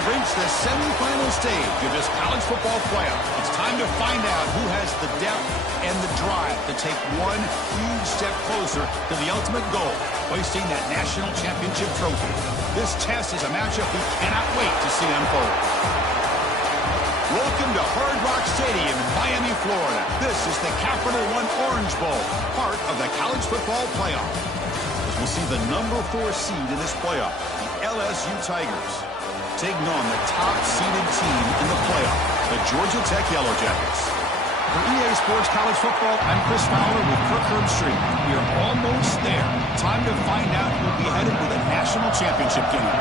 have reached the semifinal stage of this college football playoff. It's time to find out who has the depth and the drive to take one huge step closer to the ultimate goal, hoisting that national championship trophy. This test is a matchup we cannot wait to see unfold. Welcome to Hard Rock Stadium in Miami, Florida. This is the Capital One Orange Bowl, part of the college football playoff. As we'll see the number 4 seed in this playoff, the LSU Tigers, taking on the top-seeded team in the playoff, the Georgia Tech Yellow Jackets. For EA Sports College Football, I'm Chris Fowler with Kirk Herbstreit. We are almost there. Time to find out who will be headed to the national championship game.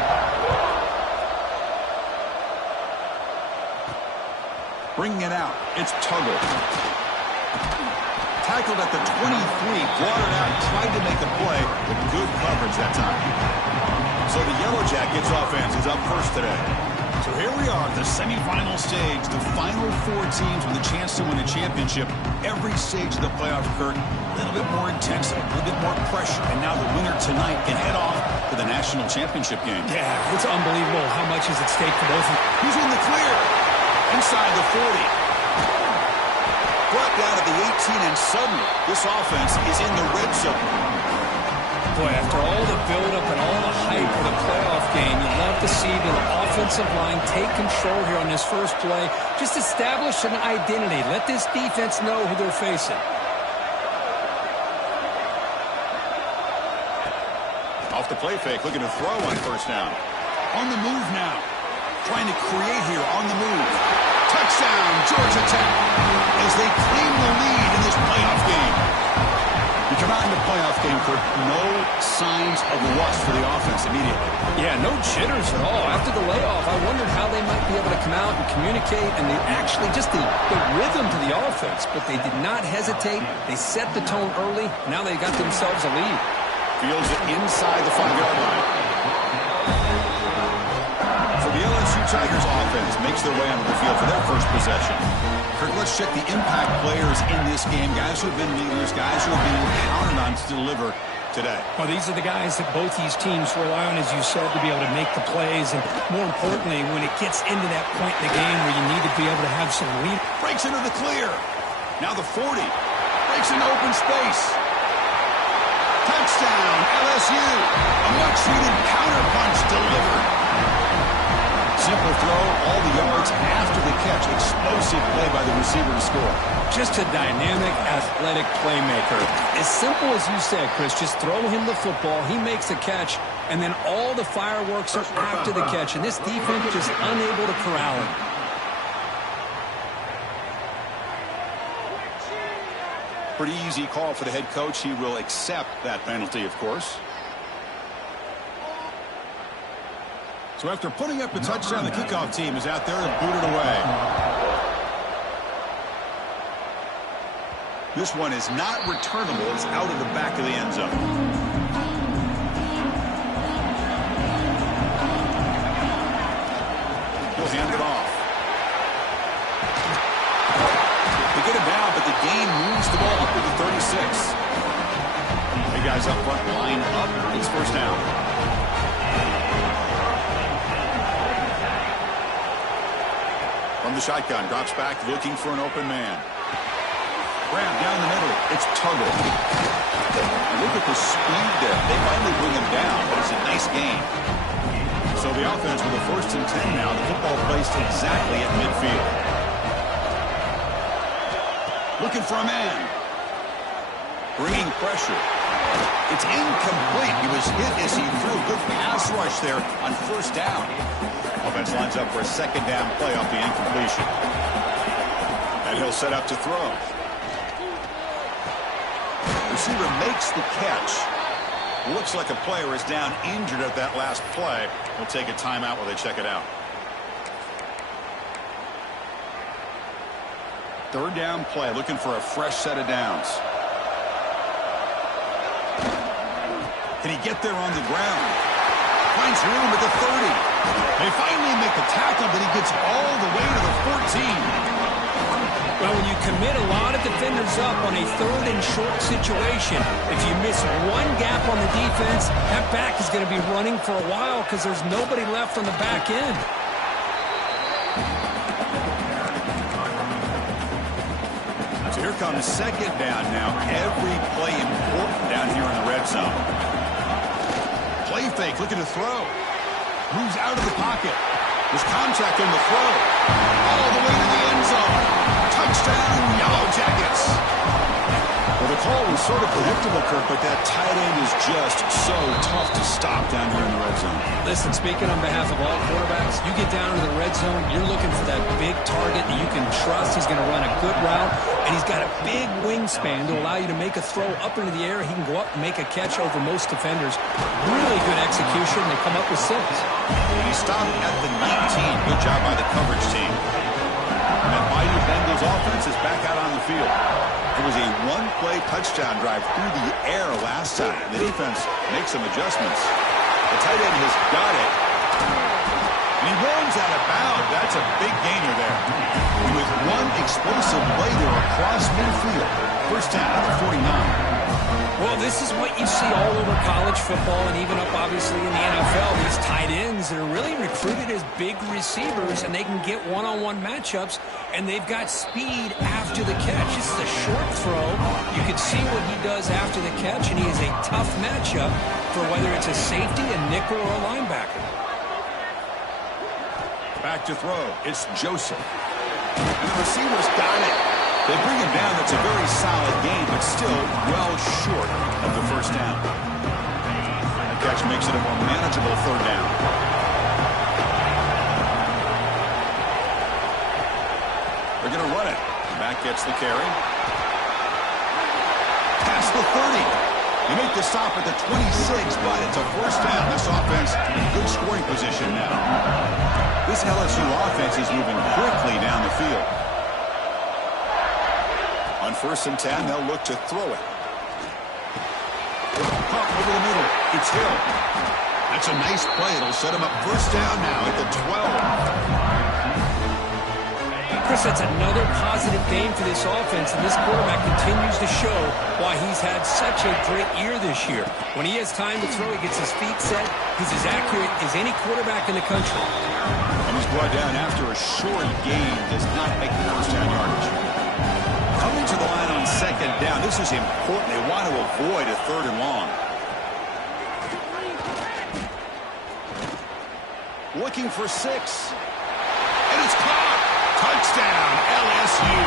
Bringing it out, it's Tuggle. Tackled at the 23, brought it out, tried to make a play, but good coverage that time. So the Yellow Jackets offense is up first today. So here we are, the semifinal stage, the final 4 teams with a chance to win a championship. Every stage of the playoff, Kirk, a little bit more intensity, a little bit more pressure, and now the winner tonight can head off to the national championship game. Yeah, it's unbelievable how much is at stake for both of them. He's in the clear. Inside the 40. Brought down at the 18, and suddenly this offense is in the red zone. Boy, after all the build-up and all the hype of the playoff game, you'd love to see the offensive line take control here on this first play. Just establish an identity. Let this defense know who they're facing. Off the play fake, looking to throw on first down. On the move now. Trying to create here on the move. Touchdown, Georgia Tech, as they claim the lead in this playoff game. You come out in the playoff game for no signs of rust for the offense immediately. Yeah, no jitters at all. After the layoff, I wondered how they might be able to come out and communicate, and they actually just the rhythm to the offense, but they did not hesitate. They set the tone early. Now they got themselves a lead. Fields it inside the 5-yard line. So the LSU Tigers offense makes their way onto the field for their first possession. Kirk, let's check the impact players in this game. Guys who have been leaders, guys who are being counted on to deliver today. Well, these are the guys that both these teams rely on, as you said, to be able to make the plays. And more importantly, when it gets into that point in the game where you need to be able to have some lead. Breaks into the clear. Now the 40. Breaks into open space. Touchdown, LSU. A much-needed counterpunch delivered. Simple throw, all the yards after the catch. Explosive play by the receiver to score. Just a dynamic, athletic playmaker. As simple as you said, Chris, just throw him the football, he makes the catch, and then all the fireworks are after the catch. And this defense just unable to corral him. Pretty easy call for the head coach. He will accept that penalty, of course. So after putting up a touchdown, the kickoff team is out there and booted away. This one is not returnable. It's out of the back of the end zone. He'll hand it off. They get it down, but the gain moves the ball up to the 36. Hey, guys up front, line up. It's first down. From the shotgun, drops back, looking for an open man. Grab down the middle. It's Tuggle. Look at the speed there. They finally bring him down, but it's a nice gain. So the offense with a 1st and 10 now. The football placed exactly at midfield. Looking for a man. Bringing pressure. It's incomplete. He was hit as he threw a good pass rush there on first down. Offense lines up for a 2nd down play off the incompletion. And he'll set up to throw. Receiver makes the catch. Looks like a player is down injured at that last play. We'll take a timeout while they check it out. 3rd down play, looking for a fresh set of downs. Can he get there on the ground? Finds room at the 30. They finally make the tackle, but he gets all the way to the 14. Well, when you commit a lot of defenders up on a 3rd and short situation, if you miss one gap on the defense, that back is going to be running for a while because there's nobody left on the back end. on a second down now. Every play important down here in the red zone. Play fake, looking to throw. Moves out of the pocket. There's contact on the throw. All the way to the end zone. Touchdown, Yellow Jackets. Well, the call was sort of predictable, Kirk, but that tight end is just so tough to stop down here in the red zone. Listen, speaking on behalf of all quarterbacks, you get down to the red zone, you're looking for that big target that you can trust. He's going to run a good route, and he's got a big wingspan to allow you to make a throw up into the air. He can go up and make a catch over most defenders. Really good execution. They come up with 6. He stopped at the 19. Good job by the coverage team. And that mighty Bengals offense is back out on the field. It was a one-play touchdown drive through the air last time. The defense makes some adjustments. The tight end has got it. And he runs out of bounds. That's a big gainer there. And with one explosive play there across midfield. First down at the 49. Well, this is what you see all over college football and even up, obviously, in the NFL. These tight ends that are really recruited as big receivers, and they can get one-on-one matchups, and they've got speed after the catch. This is a short throw. You can see what he does after the catch, and he is a tough matchup for whether it's a safety, a nickel, or a linebacker. Back to throw. It's Joseph. And the receiver's got it. They bring him down. That's a very solid gain, but still well short of the first down. That catch makes it a more manageable third down. They're going to run it. Back gets the carry. Past the 30. They make the stop at the 26, but it's a first down. This offense in good scoring position now. This LSU offense is moving quickly down the field. On 1st and 10, they'll look to throw it. Pump over the middle. It's Hill. That's a nice play. It'll set him up first down now at the 12. Chris, that's another positive game for this offense, and this quarterback continues to show why he's had such a great year this year. When he has time to throw, he gets his feet set. He's as accurate as any quarterback in the country. And he's brought down after a short gain. Does not make the first down yardage. Coming to the line on second down. This is important. They want to avoid a 3rd and long. Looking for 6. And it's caught. Touchdown, LSU.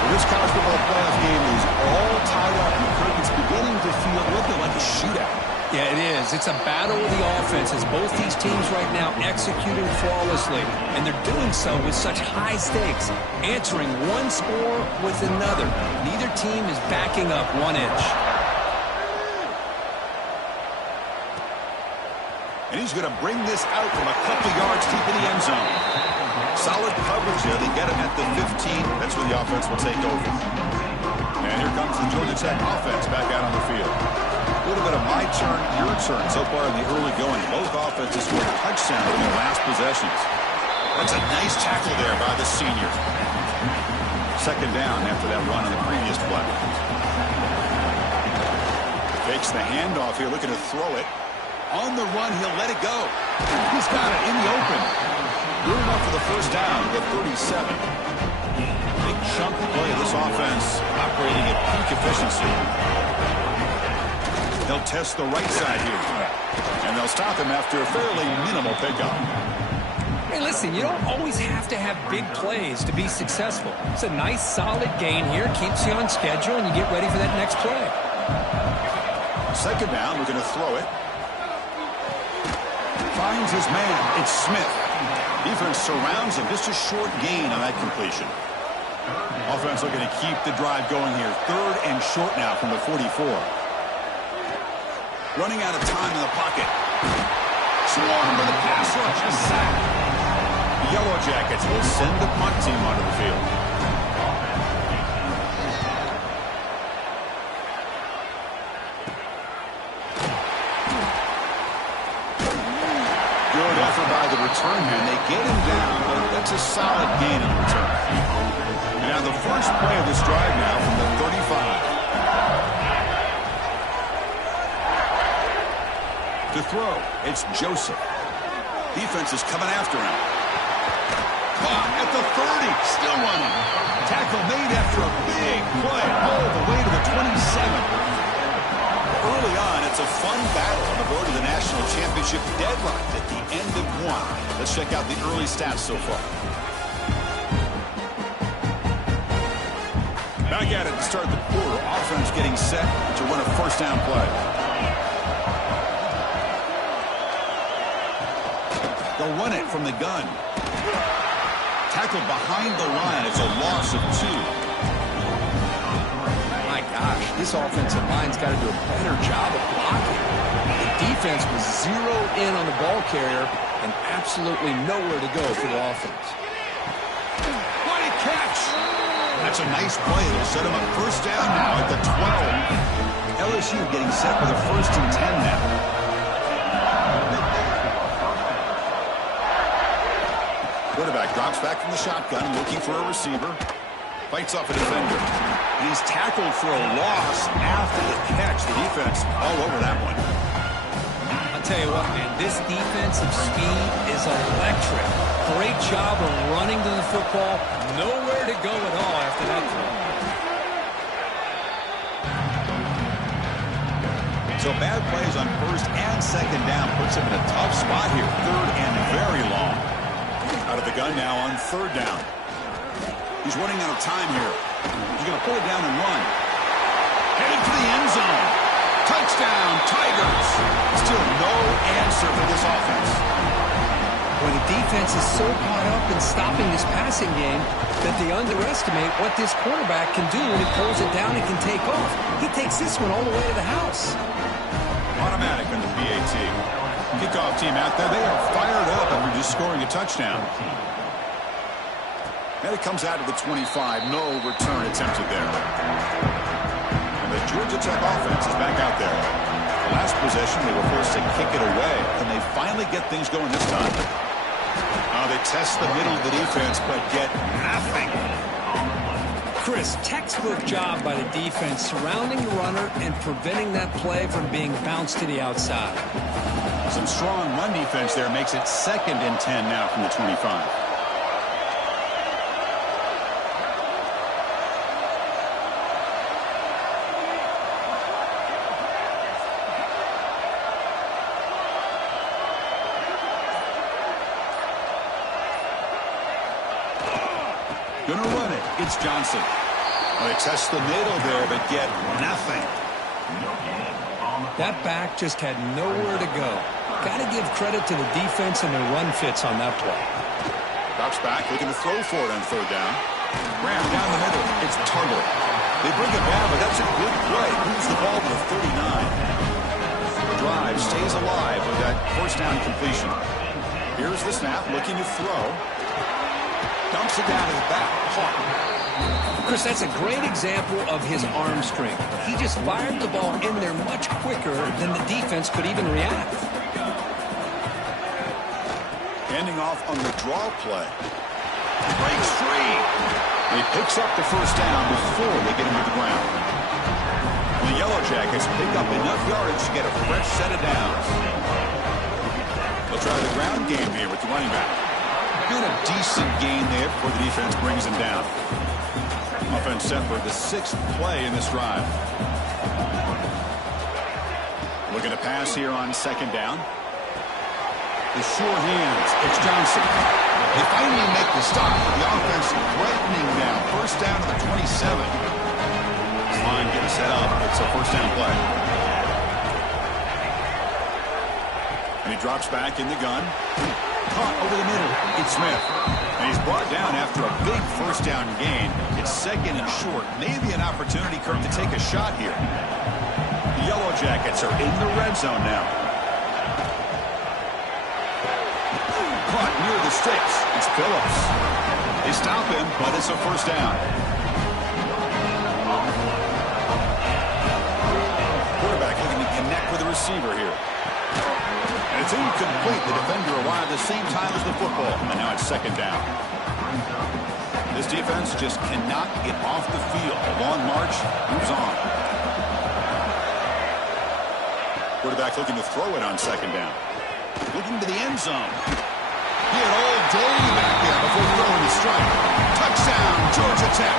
Well, this college football playoff game is all tied up. And it's beginning to feel a little bit like a shootout. Yeah, it is. It's a battle of the offenses. Both these teams right now executing flawlessly, and they're doing so with such high stakes, answering one score with another. Neither team is backing up 1 inch. And he's going to bring this out from a couple yards deep in the end zone. Solid coverage there. They get him at the 15. That's where the offense will take over. And here comes the Georgia Tech offense back out on the field. A little bit of my turn, your turn so far in the early going. Both offenses scored touchdowns in their last possessions. That's a nice tackle there by the senior. Second down after that run on the previous play. Fakes the handoff here, looking to throw it. On the run, he'll let it go. He's got it in the open. Good enough for the first down at 37. Big chunk play of this offense operating at peak efficiency. They'll test the right side here. And they'll stop him after a fairly minimal pickup. Hey, listen, you don't always have to have big plays to be successful. It's a nice, solid gain here. Keeps you on schedule, and you get ready for that next play. Second down, we're going to throw it. Finds his man. It's Smith. Defense surrounds him. Just a short gain on that completion. Offense looking to keep the drive going here. 3rd and short now from the 44. Running out of time in the pocket. Swarm with a pass rush. A sack. The Yellow Jackets will send the punt team onto the field. Good effort by the return man. They get him down, but that's a solid gain in return. And now the first play of this drive now from the 35. To throw, it's Joseph. Defense is coming after him. Caught At the 30, still running. Tackle made after a big play all the way to the 27. Early on, it's a fun battle on the road to the national championship, deadlocked at the end of one. Let's check out the early stats so far. Back at it to start the quarter. Offense getting set to run a first down play. They'll run it from the gun. Tackled behind the line. It's a loss of 2. My gosh, this offensive line's got to do a better job of blocking. The defense was zeroed in on the ball carrier and absolutely nowhere to go for the offense. What a catch! That's a nice play. It'll set him up first down now at the 12. LSU getting set for the 1st and 10 now. Quarterback drops back from the shotgun, looking for a receiver. Fights off a defender. And he's tackled for a loss after the catch. The defense all over that one. I'll tell you what, man, this defensive speed is electric. Great job of running to the football. Nowhere to go at all after that throw. So bad plays on 1st and 2nd down puts him in a tough spot here. 3rd and very long. Out of the gun now on 3rd down. He's running out of time here. He's going to pull it down and run. Headed for the end zone. Touchdown, Tigers. Still no answer for this offense. Well, the defense is so caught up in stopping this passing game that they underestimate what this quarterback can do when he pulls it down and can take off. He takes this one all the way to the house. Automatic on the PAT. Kickoff team out there. They are fired up after just scoring a touchdown. And it comes out to the 25. No return attempted there. And the Georgia Tech offense is back out there. The last possession, they were forced to kick it away. Can they finally get things going this time? They test the middle of the defense, but get nothing. Chris, textbook job by the defense surrounding the runner and preventing that play from being bounced to the outside. Some strong run defense there makes it 2nd and 10 now from the 25. Gonna run it. It's Johnson. They test the middle there, but get nothing. That back just had nowhere to go. Got to give credit to the defense and their run fits on that play. Drops back, looking to throw for it on 3rd down. Graham down the middle. It's Tuttle. They bring it down, but that's a good play. Moves the ball to the 39. The drive stays alive with that 1st down completion. Here's the snap, looking to throw. Dumps it down to the back. Chris, that's a great example of his arm strength. He just fired the ball in there much quicker than the defense could even react. Handing off on the draw play. Breaks free. He picks up the 1st down before they get him to the ground. The Yellow Jackets pick up enough yardage to get a fresh set of downs. They'll try the ground game here with the running back. Been a decent gain there before the defense brings him down. Offense set for the 6th play in this drive. Looking to pass here on 2nd down. The sure hands. It's Johnson. They finally make the stop. The offense threatening now. 1st down to the 27. This line getting set up. It's a 1st down play. And he drops back in the gun. Caught over the middle. It's Smith. And he's brought down after a big 1st down gain. It's 2nd and short. Maybe an opportunity, Kirk, to take a shot here. The Yellow Jackets are in the red zone now. Caught near the sticks. It's Phillips. They stop him, but it's a 1st down. Quarterback looking to connect with the receiver here. And it's incomplete. The defender arrived at the same time as the football. And now it's 2nd down. This defense just cannot get off the field. A long march moves on. Quarterback looking to throw it on 2nd down. Looking to the end zone. He had all day back there before throwing the strike. Touchdown, Georgia Tech.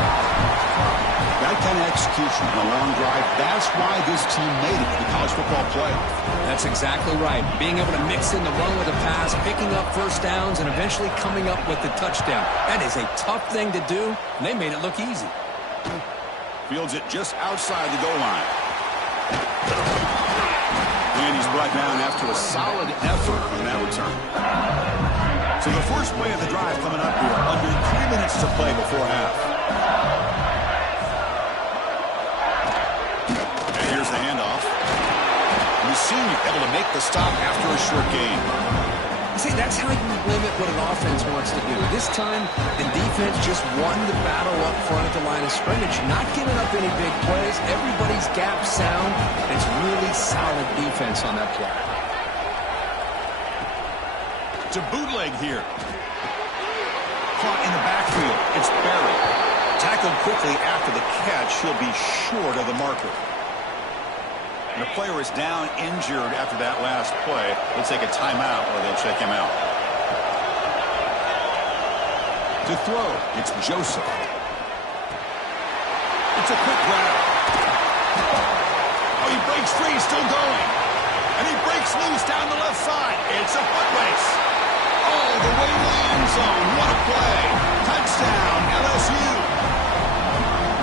That kind of execution on a long drive, that's why this team made it to the college football playoff. That's exactly right. Being able to mix in the run with a pass, picking up first downs, and eventually coming up with the touchdown. That is a tough thing to do, and they made it look easy. Fields it just outside the goal line. And he's brought down after a solid effort on that return. So the first play of the drive coming up here, under 3 minutes to play before half. And here's the handoff. Senior able to make the stop after a short gain. See, that's how you limit what an offense wants to do. This time, the defense just won the battle up front at the line of scrimmage, not giving up any big plays. Everybody's gap sound. It's really solid defense on that play. To bootleg here. Caught in the backfield. It's Barry. Tackled quickly after the catch. He'll be short of the marker. The player is down injured after that last play. They'll take a timeout or they'll check him out. To throw, it's Joseph. It's a quick grab. Oh, he breaks free, still going. And he breaks loose down the left side. It's a foot race. All the way to the end zone. What a play. Touchdown, LSU.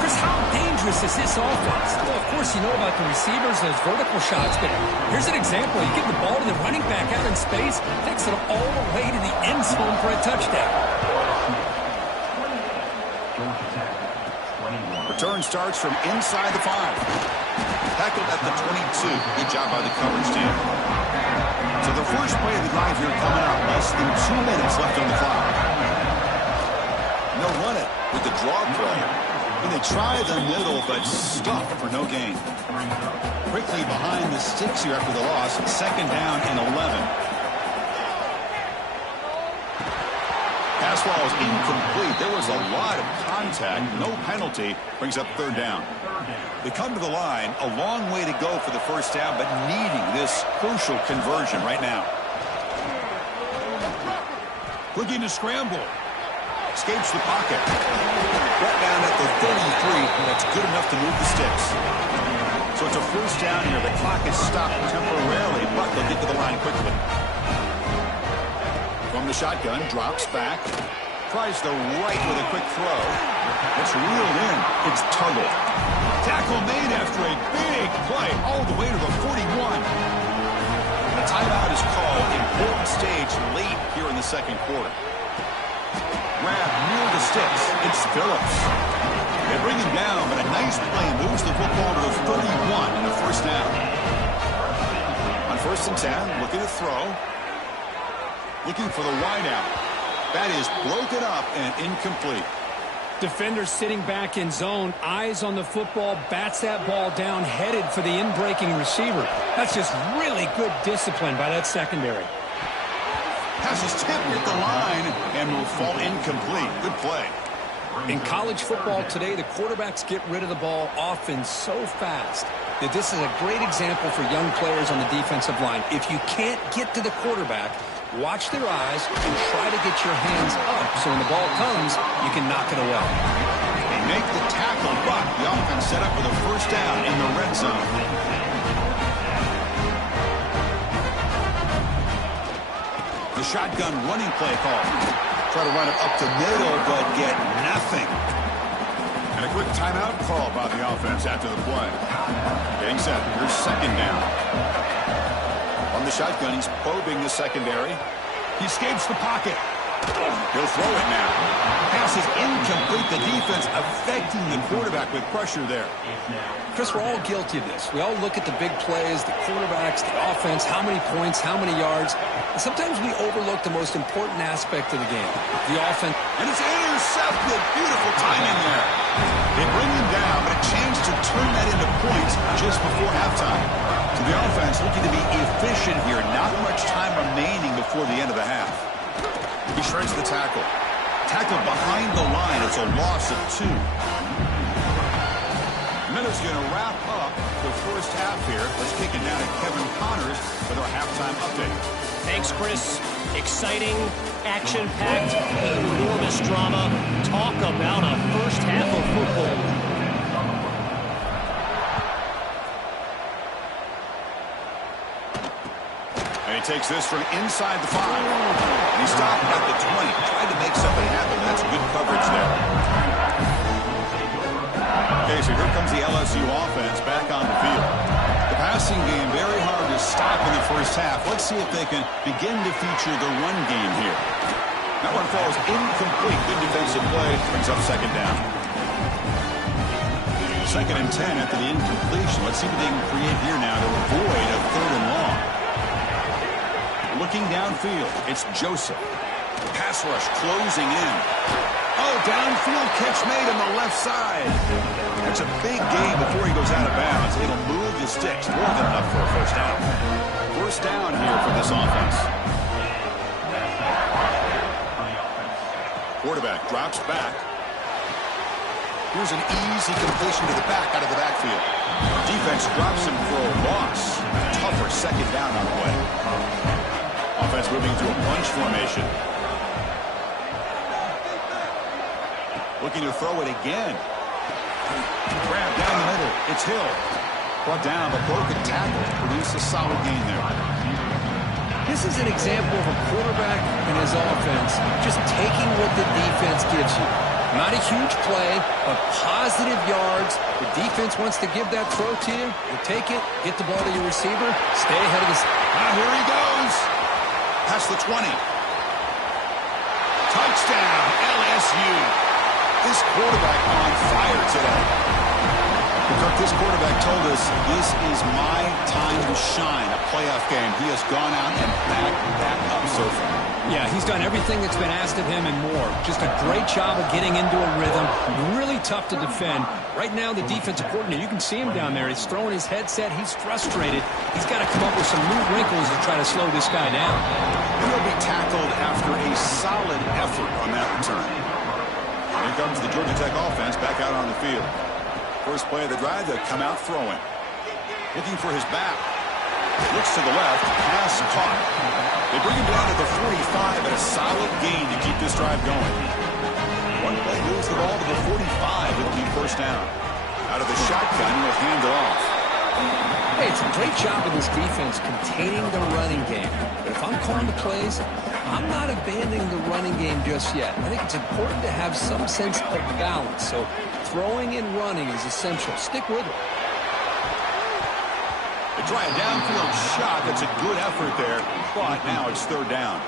How dangerous is this offense? Well, of course, you know about the receivers, those vertical shots, but here's an example. You give the ball to the running back out in space, takes it all the way to the end zone for a touchdown. Return starts from inside the 5. Tackled at the 22. Good job by the coverage team. So the first play of the drive here coming up. Less than 2 minutes left on the clock. And they'll run it with the draw play. And they try the middle, but stuffed for no gain. Quickly behind the sticks here after the loss. Second down and 11. Pass ball is incomplete. There was a lot of contact. No penalty. Brings up third down. They come to the line. A long way to go for the first down, but needing this crucial conversion right now. Looking to scramble. Escapes the pocket. Brought down at the 33. That's good enough to move the sticks. So it's a first down here. The clock is stopped temporarily, but they'll get to the line quickly. From the shotgun, drops back. Tries the right with a quick throw. It's reeled in. It's Tuggle. Tackle made after a big play all the way to the 41. The timeout is called. Important stage late here in the second quarter. Grab near the sticks. It's Phillips. They bring him down, but a nice play moves the football to the 31 and a first down. On 1st and 10, looking to throw. Looking for the wideout. That is broken up and incomplete. Defender sitting back in zone, eyes on the football, bats that ball down, headed for the in-breaking receiver. That's just really good discipline by that secondary. Pass is tipped at the line and will fall incomplete. Good play. In college football today, the quarterbacks get rid of the ball often so fast that this is a great example for young players on the defensive line. If you can't get to the quarterback, watch their eyes and try to get your hands up so when the ball comes, you can knock it away. They make the tackle, but the offense set up with a first down in the red zone. The shotgun running play call. Try to run it up the middle, but get nothing. And a quick timeout call by the offense after the play. Getting set. Here's second down. On the shotgun, he's probing the secondary. He escapes the pocket. He'll throw it now. Pass is incomplete. The defense affecting the quarterback with pressure there. Chris, we're all guilty of this. We all look at the big plays, the quarterbacks, the offense, how many points, how many yards. And sometimes we overlook the most important aspect of the game, the offense. And it's intercepted. Beautiful timing there. They bring him down, but a chance to turn that into points just before halftime. So the offense looking to be efficient here. Not much time remaining before the end of the half. He shreds the tackle. Tackle behind the line. It's a loss of 2. Miller's going to wrap up the first half here. Let's kick it down to Kevin Connors with our halftime update. Thanks, Chris. Exciting, action-packed, enormous drama. Talk about a first half of football. And he takes this from inside the 5. And he stopped at the 20. Tried to make something happen. That's good coverage there. Okay, so here comes the LSU offense back on the field. The passing game very hard to stop in the first half. Let's see if they can begin to feature the run game here. That one falls incomplete. Good defensive play. Brings up second down. 2nd and 10 after the incompletion. Let's see what they can create here now to avoid a 3rd and long. Looking downfield, it's Joseph. Pass rush closing in. Oh, downfield catch made on the left side. That's a big gain before he goes out of bounds. It'll move the sticks. More than enough for a first down. First down here for this offense. Quarterback drops back. Here's an easy completion to the back out of the backfield. Defense drops him for a loss. Tougher second down on the way. Offense moving to a bunch formation. Looking to throw it again. Grab down the middle. It's Hill. Brought down, but broken tackle to produce a solid gain there. This is an example of a quarterback and his offense just taking what the defense gives you. Not a huge play, but positive yards. The defense wants to give that throw to you. You take it, get the ball to your receiver, stay ahead of the... Here he goes. Past the 20. Touchdown, LSU. This quarterback on fire today. Kirk, this quarterback told us this is my time to shine. A playoff game. He has gone out and back up so far. Yeah, he's done everything that's been asked of him and more. Just a great job of getting into a rhythm. Really tough to defend. Right now, the defensive coordinator, you can see him down there. He's throwing his headset. He's frustrated. He's got to come up with some new wrinkles to try to slow this guy down. And he'll be tackled after a solid effort on that return. Here comes the Georgia Tech offense back out on the field. First play of the drive, they'll come out throwing. Looking for his back. Looks to the left. Pass caught. They bring him down to the 45 and a solid gain to keep this drive going. One play moves the ball to the 45. It'll be first down. Out of the shotgun, he'll hand it off. Hey, it's a great job of this defense containing the running game. But if I'm calling the plays, I'm not abandoning the running game just yet. I think it's important to have some sense of balance. So throwing and running is essential. Stick with it. They try a downfield shot. That's a good effort there. But now it's 3rd down.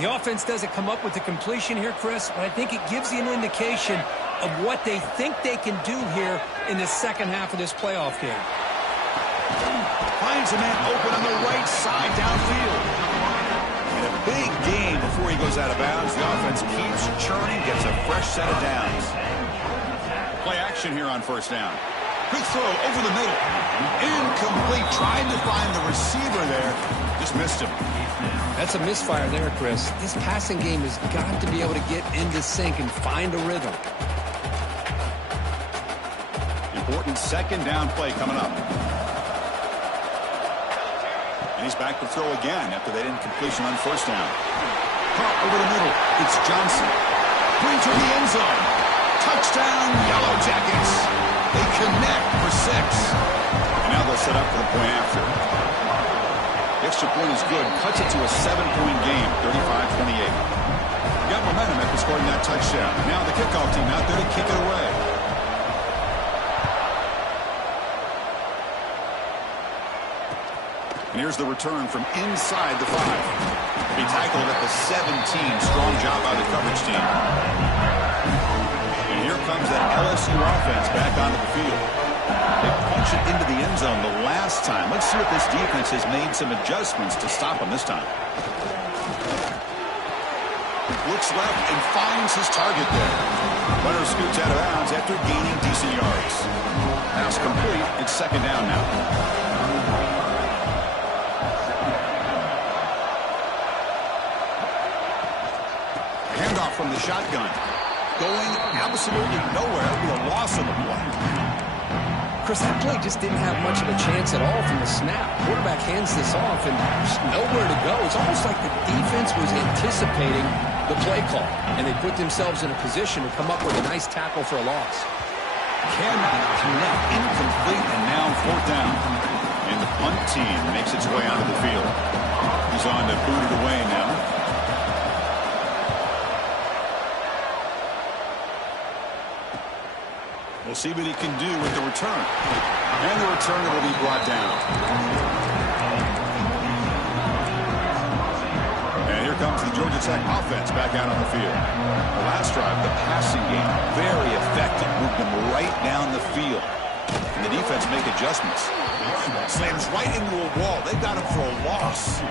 The offense doesn't come up with the completion here, Chris, but I think it gives you an indication of what they think they can do here in the second half of this playoff game. Finds a man open on the right side downfield. And a big gain before he goes out of bounds. The offense keeps churning, gets a fresh set of downs. Play action here on first down. Quick throw over the middle. Incomplete. Tried to find the receiver there. Just missed him. That's a misfire there, Chris. This passing game has got to be able to get into sync and find a rhythm. Important second down play coming up. And he's back to throw again after that incompletion on first down. Caught over the middle. It's Johnson. Bring to the end zone. Touchdown, Yellow Jackets. They connect for 6. And now they'll set up for the point after. The extra point is good. Cuts it to a 7-point game, 35-28. Got momentum after scoring that touchdown. Now the kickoff team out there to kick it away. And here's the return from inside the 5. He tackled at the 17. Strong job by the coverage team. And here comes that LSU offense back onto the field. They punched it into the end zone the last time. Let's see if this defense has made some adjustments to stop them this time. Looks left and finds his target there. Runner scoots out of bounds after gaining decent yards. Pass complete. It's second down now. Handoff from the shotgun. Going absolutely nowhere. It'll be a loss of the play. Chris, that play just didn't have much of a chance at all from the snap. Quarterback hands this off and there's nowhere to go. It's almost like the defense was anticipating the play call, and they put themselves in a position to come up with a nice tackle for a loss. Cannot connect, incomplete, and now fourth down. And the punt team makes its way onto the field. He's on to boot it away now. We'll see what he can do with the return. And the return will be brought down. And here comes the Georgia Tech offense back out on the field. The last drive, the passing game, very effective. Moved them right down the field. And the defense make adjustments. Slams right into a wall. They got him for a loss.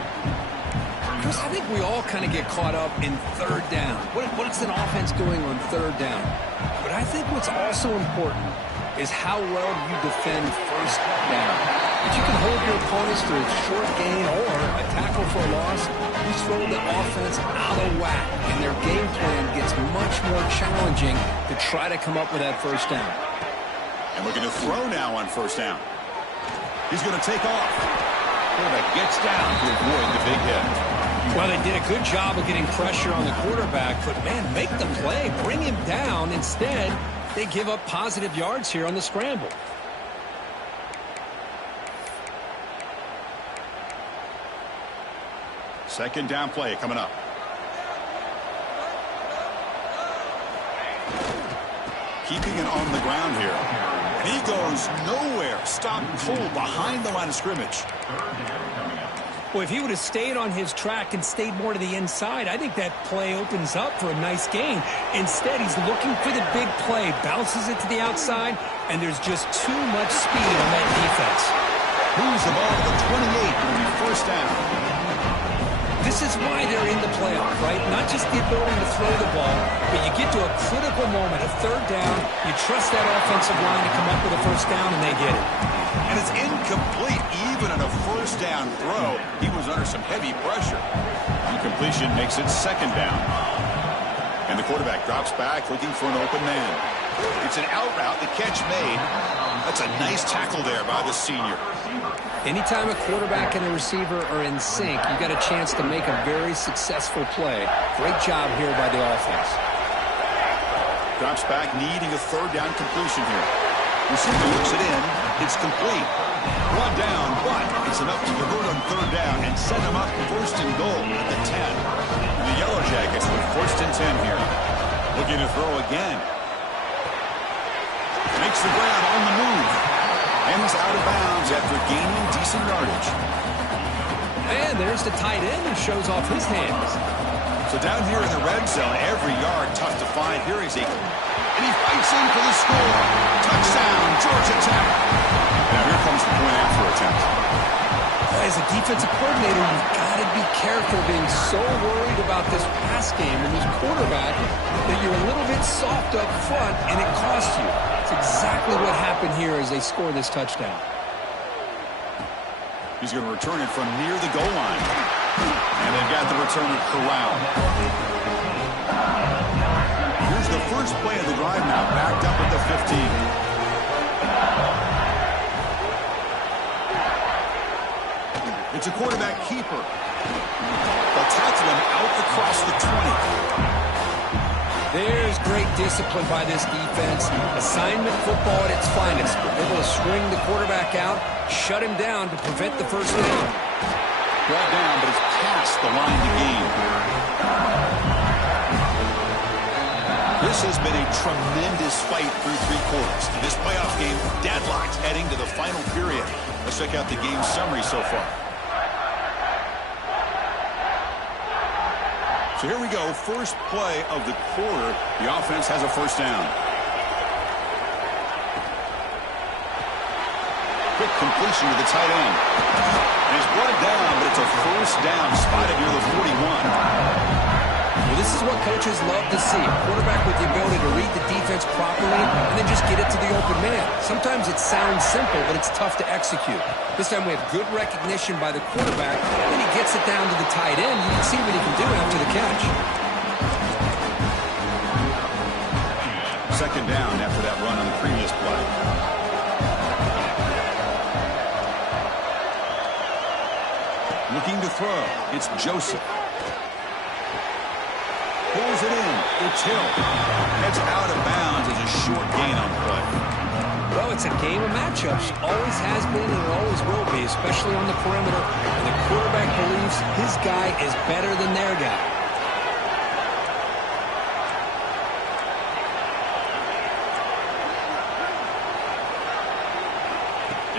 Chris, I think we all kind of get caught up in third down. What's an offense doing on third down? But I think what's also important is how well you defend first down. If you can hold your opponents to a short gain or a tackle for a loss, you throw the offense out of whack, and their game plan gets much more challenging to try to come up with that first down. And we're going to throw now on first down. He's going to take off. Quarterback gets down to avoid the big hit. Well, they did a good job of getting pressure on the quarterback, but, man, make the play. Bring him down. Instead, they give up positive yards here on the scramble. Second down play coming up. Keeping it on the ground here. And he goes nowhere. Stopped cold behind the line of scrimmage. Well, if he would have stayed on his track and stayed more to the inside, I think that play opens up for a nice gain. Instead, he's looking for the big play, bounces it to the outside, and there's just too much speed on that defense. Moves the ball to the 28. It'll be first down. This is why they're in the playoff, right? Not just the ability to throw the ball, but you get to a critical moment, a third down, you trust that offensive line to come up with a first down, and they get it. And it's incomplete. Even on a first down throw, he was under some heavy pressure. Incompletion makes it second down. And the quarterback drops back looking for an open man. It's an out route, the catch made. That's a nice tackle there by the senior. Anytime a quarterback and a receiver are in sync, you got a chance to make a very successful play. Great job here by the offense. Drops back, needing a third down completion here. Receiver looks it in. It's complete. One down, but it's enough to convert on third down and set them up first and goal at the 10. The Yellow Jackets with first and 10 here. Looking to throw again. Makes the grab on the move. And he's out of bounds after gaining decent yardage. And there's the tight end who shows off his hands. So down here in the red zone, every yard tough to find. Here he's and he fights in for the score. Touchdown, Georgia Tech. Now here comes the point after attempt. As a defensive coordinator, you've got to be careful being so worried about this pass game and this quarterback that you're a little bit soft up front and it costs you. It's exactly what happened here as they score this touchdown. He's going to return it from near the goal line. And they've got the returner corralled. Here's the first play of the drive now, backed up at the 15. It's a quarterback keeper. They'll tackle him out across the 20. There's great discipline by this defense. Assignment football at its finest. Able to string the quarterback out, shut him down to prevent the first down. Brought down, but it's past the line to gain. This has been a tremendous fight through three quarters. This playoff game deadlocked heading to the final period. Let's check out the game summary so far. So here we go, first play of the quarter. The offense has a first down. Quick completion to the tight end. And he's brought down, but it's a first down spotted near the 41. Well, this is what coaches love to see. A quarterback with the ability to read the defense properly and then just get it to the open man. Sometimes it sounds simple, but it's tough to execute. This time we have good recognition by the quarterback, and he gets it down to the tight end. You can see what he can do after the catch. Second down after that run on the previous play. Looking to throw. It's Joseph. Pulls it in. It's Hill. Heads out of bounds as a short gain on play. Well, it's a game of matchups. Always has been and it always will be, especially on the perimeter. And the quarterback believes his guy is better than their guy.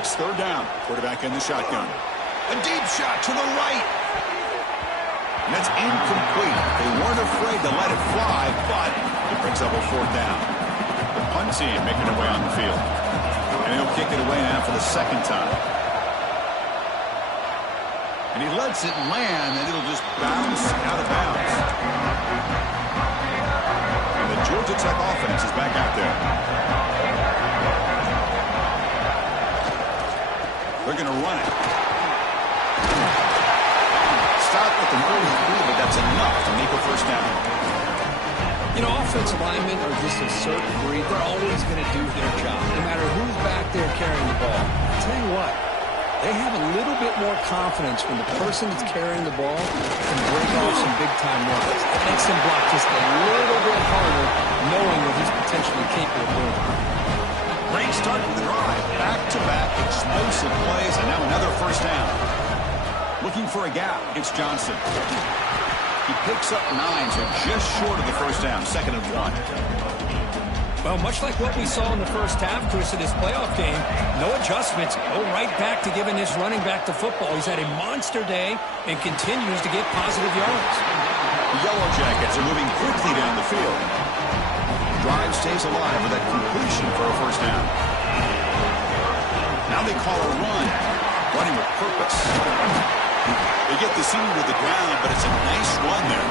It's third down. Quarterback in the shotgun. A deep shot to the right. And that's incomplete. They weren't afraid to let it fly, but it brings up a fourth down. The punt team making their way on the field. And he'll kick it away now for the second time. And he lets it land, and it'll just bounce out of bounds. And the Georgia Tech offense is back out there. They're going to run it. Stop with an early lead, but that's enough to make a first down. You know, offensive linemen are just a certain breed. They're always going to do their job, no matter who's back there carrying the ball. I'll tell you what, they have a little bit more confidence when the person that's carrying the ball can break off some big-time runs. It makes them block just a little bit harder, knowing what he's potentially capable of doing. Great start to the drive. Back-to-back explosive plays, and now another first down. Looking for a gap. It's Johnson. He picks up 9, so just short of the first down. 2nd and 1. Well, much like what we saw in the first half, Chris, of this playoff game, no adjustments. Go right back to giving this running back to football. He's had a monster day and continues to get positive yards. The Yellow Jackets are moving quickly down the field. Drive stays alive with that completion for a first down. Now they call a run. Running with purpose. They get the seam to the ground, but it's a nice run there.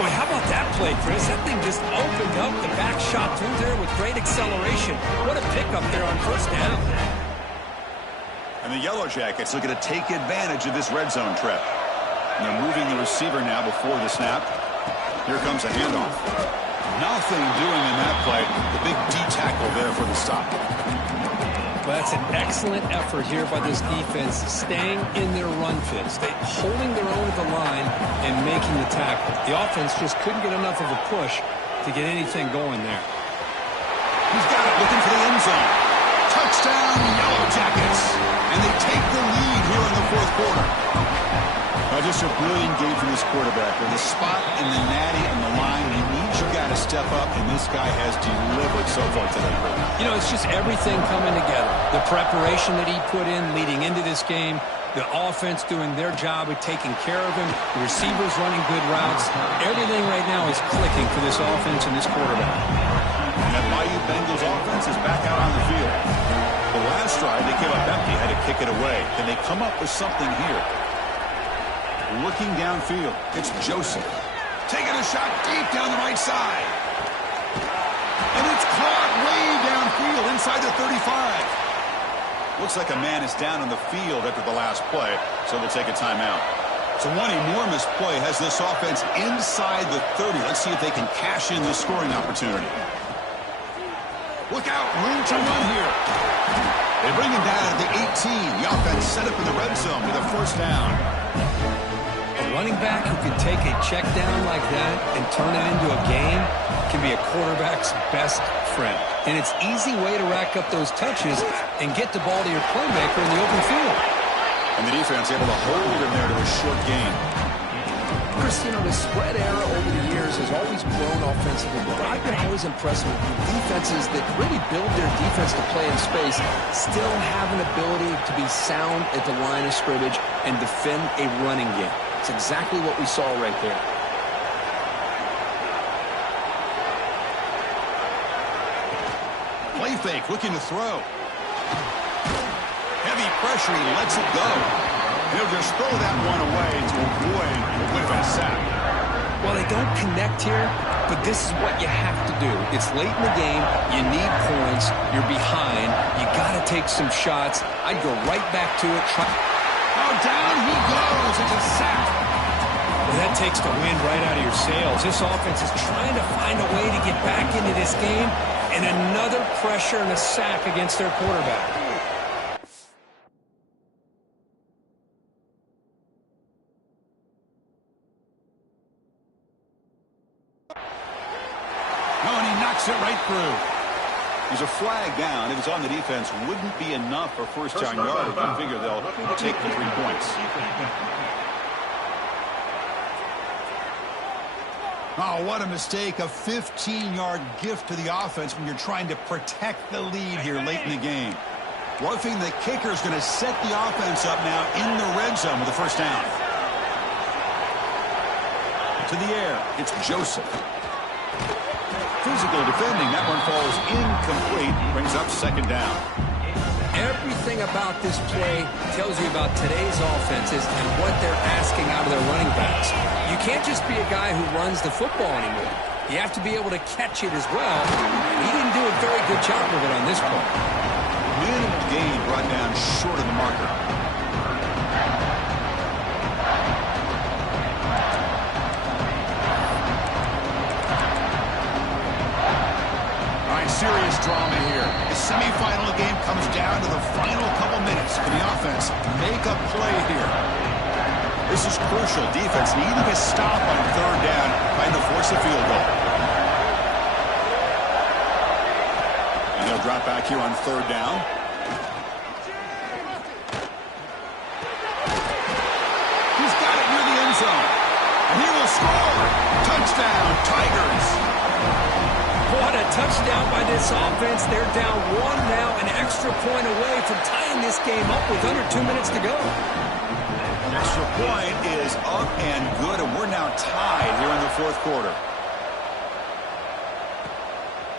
Boy, how about that play, Chris? That thing just opened up. The back shot through there with great acceleration. What a pickup there on first down. And the Yellow Jackets looking to take advantage of this red zone trip. And they're moving the receiver now before the snap. Here comes a handoff. Nothing doing in that play. The big D tackle there for the stop. Well, that's an excellent effort here by this defense, staying in their run fits, holding their own at the line and making the tackle. The offense just couldn't get enough of a push to get anything going there. He's got it, looking for the end zone. Touchdown, Yellow Jackets. And they take the lead here in the fourth quarter. Just a brilliant game from this quarterback. With the spot in the natty and the line, he needs you guys to step up, and this guy has delivered so far today. You know, it's just everything coming together. The preparation that he put in leading into this game, the offense doing their job of taking care of him, the receivers running good routes. Everything right now is clicking for this offense and this quarterback. And that Bayou Bengals offense is back out on the field. The last drive, they came up empty, had to kick it away. Can they come up with something here? Looking downfield, it's Joseph. Taking a shot deep down the right side. And it's caught way downfield inside the 35. Looks like a man is down on the field after the last play, so they'll take a timeout. So one enormous play has this offense inside the 30. Let's see if they can cash in this scoring opportunity. Look out, room to run here. They bring him down at the 18. The offense set up in the red zone with a first down. A running back who can take a check down like that and turn it into a game can be a quarterback's best friend. And it's an easy way to rack up those touches and get the ball to your playmaker in the open field. And the defense able to hold him there to a short gain. Chris, you know, the spread era over the years has always grown offensively, but I've been always impressed with defenses that really build their defense to play in space, still have an ability to be sound at the line of scrimmage and defend a running game. It's exactly what we saw right there. Play fake, looking to throw. Heavy pressure, he lets it go. He'll just throw that one away to avoid what would have been a sack. Well, they don't connect here, but this is what you have to do. It's late in the game. You need points. You're behind. You got to take some shots. I'd go right back to it. Oh, down he goes. It's a sack. Well, that takes the wind right out of your sails. This offense is trying to find a way to get back into this game, and another pressure and a sack against their quarterback. Gets it right through. There's a flag down. If it's on the defense, wouldn't be enough for first down yardage. You figure they'll take the 3 points. Oh, what a mistake. A 15-yard gift to the offense when you're trying to protect the lead here late in the game. Roughing the kicker is going to set the offense up now in the red zone with the first down. To the air. It's Joseph. Physical defending. That one falls incomplete. Brings up second down. Everything about this play tells you about today's offenses and what they're asking out of their running backs. You can't just be a guy who runs the football anymore. You have to be able to catch it as well. He didn't do a very good job of it on this play. Minimal gain brought down short of the marker. Serious drama here. The semifinal game comes down to the final couple minutes. Can the offense make a play here? This is crucial. Defense needing a stop on third down, trying to force a field goal. And he'll drop back here on third down. He's got it near the end zone. And he will score. Touchdown, Tigers. What a touchdown by this offense. They're down 1 now, an extra point away from tying this game up with under 2 minutes to go. Extra point is up and good, and we're now tied here in the fourth quarter.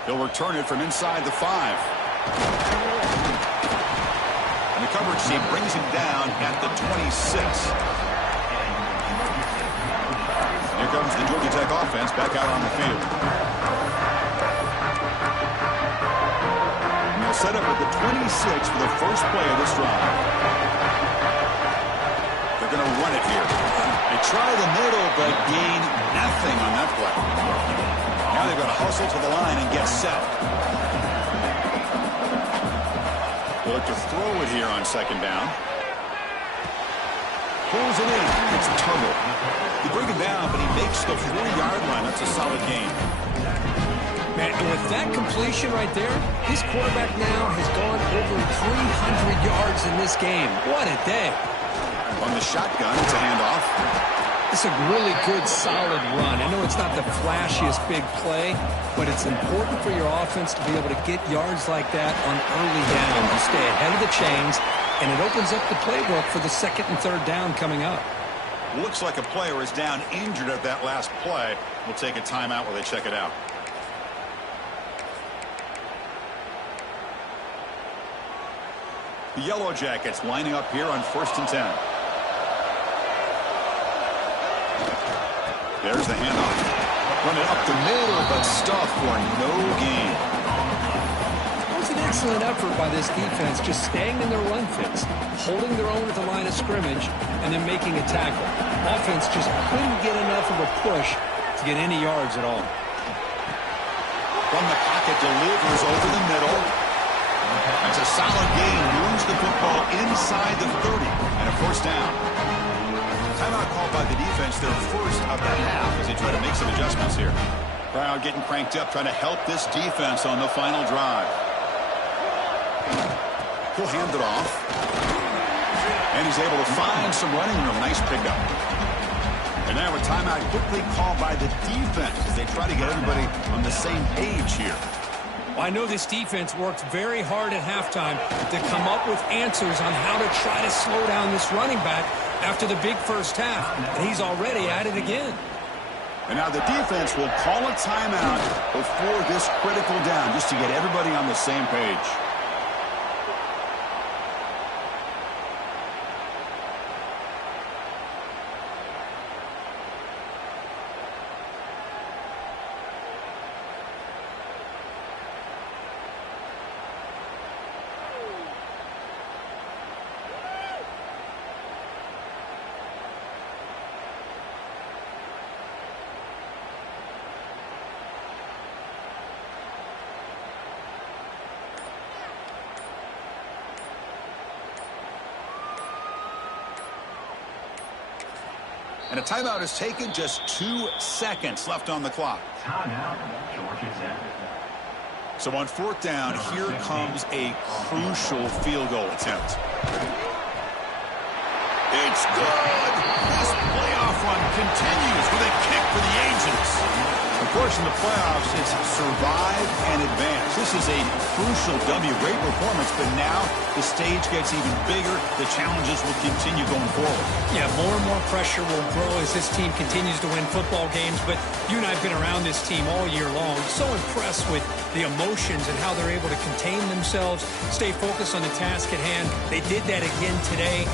He'll return it from inside the 5. And the coverage team brings him down at the 26. Here comes the Georgia Tech offense back out on the field. Set up at the 26 for the first play of this drive. They're going to run it here. They try the middle, but gain nothing on that play. Now they've got to hustle to the line and get set. They'll look to throw it here on second down. Pulls it in. It's Tuggle. They bring him down, but he makes the 40-yard line. That's a solid gain. Man, and with that completion right there, this quarterback now has gone over 300 yards in this game. What a day. On the shotgun, it's a handoff. It's a really good, solid run. I know it's not the flashiest big play, but it's important for your offense to be able to get yards like that on early down. You stay ahead of the chains, and it opens up the playbook for the second and third down coming up. Looks like a player is down injured at that last play. We'll take a timeout while they check it out. The Yellow Jackets lining up here on 1st and 10. There's the handoff. Running up the middle, but stuffed for no gain. It was an excellent effort by this defense, just staying in their run fits, holding their own at the line of scrimmage, and then making a tackle. Offense just couldn't get enough of a push to get any yards at all. From the pocket, delivers over the middle. That's a solid gain. Moves the football inside the 30 and a first down. Timeout called by the defense, their first of the half as they try to make some adjustments here. Crowd getting cranked up, trying to help this defense on the final drive. He'll hand it off. And he's able to find some running room. Nice pickup. And now a timeout quickly called by the defense as they try to get everybody on the same page here. Well, I know this defense worked very hard at halftime to come up with answers on how to try to slow down this running back after the big first half, and he's already at it again. And now the defense will call a timeout before this critical down just to get everybody on the same page. And a timeout is taken, just 2 seconds left on the clock. Timeout, Georgia Tech. So on fourth down, here comes a crucial field goal attempt. It's good. This playoff run continues with a kick for the Agents. Of course, in the playoffs, it's survive and advance. This is a crucial W. Great performance, but now the stage gets even bigger. The challenges will continue going forward. Yeah, more and more pressure will grow as this team continues to win football games. But you and I have been around this team all year long. So impressed with the emotions and how they're able to contain themselves, stay focused on the task at hand. They did that again today.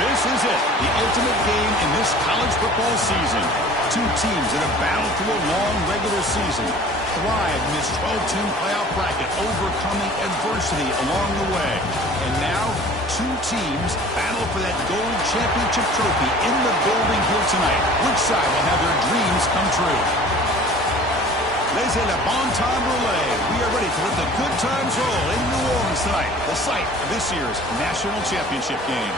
This is it, the ultimate game in this college football season. Two teams that have battled through a long regular season, thrived in this 12-team playoff bracket, overcoming adversity along the way. And now, two teams battle for that gold championship trophy in the building here tonight. Which side will have their dreams come true? Laissez le bon temps brûler. We are ready to let the good times roll in New Orleans tonight, the site of this year's national championship game.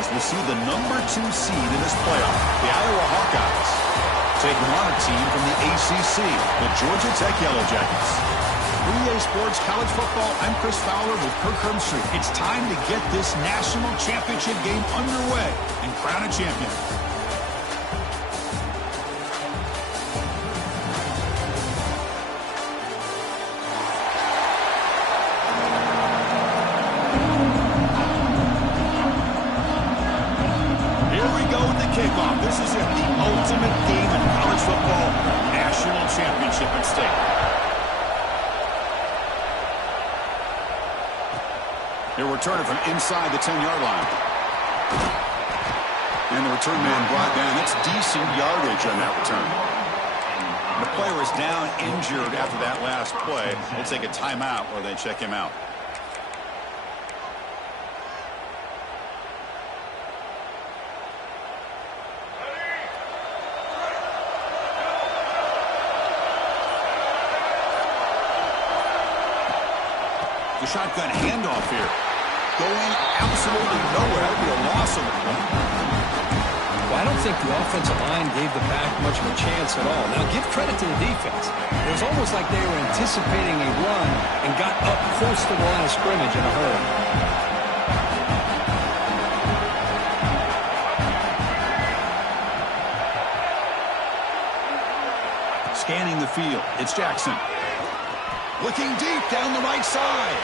As we'll see the number 2 seed in this playoff, the Iowa Hawkeyes, taking on a team from the ACC, the Georgia Tech Yellow Jackets. For EA Sports College Football, I'm Chris Fowler with Kirk Herbstreit. It's time to get this national championship game underway and crown a champion. Kickoff. This is it, the ultimate game in college football, national championship at stake. They're returning from inside the 10-yard line. And the return man brought down. That's decent yardage on that return. The player is down injured after that last play. We'll take a timeout while they check him out. The shotgun handoff here. Going absolutely nowhere. That would be a loss of the play. I don't think the offensive line gave the back much of a chance at all. Now, give credit to the defense. It was almost like they were anticipating a run and got up close to the line of scrimmage in a hurry. Scanning the field, it's Jackson. Looking deep down the right side.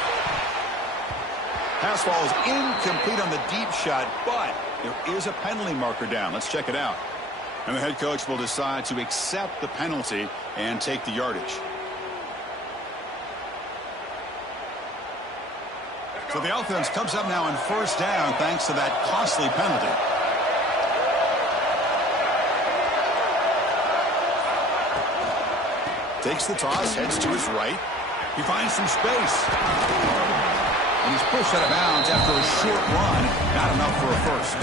Pass falls incomplete on the deep shot, but there is a penalty marker down. Let's check it out. And the head coach will decide to accept the penalty and take the yardage. So the offense comes up now on first down thanks to that costly penalty. Takes the toss, heads to his right. He finds some space. And he's pushed out of bounds after a short run. Not enough for a first.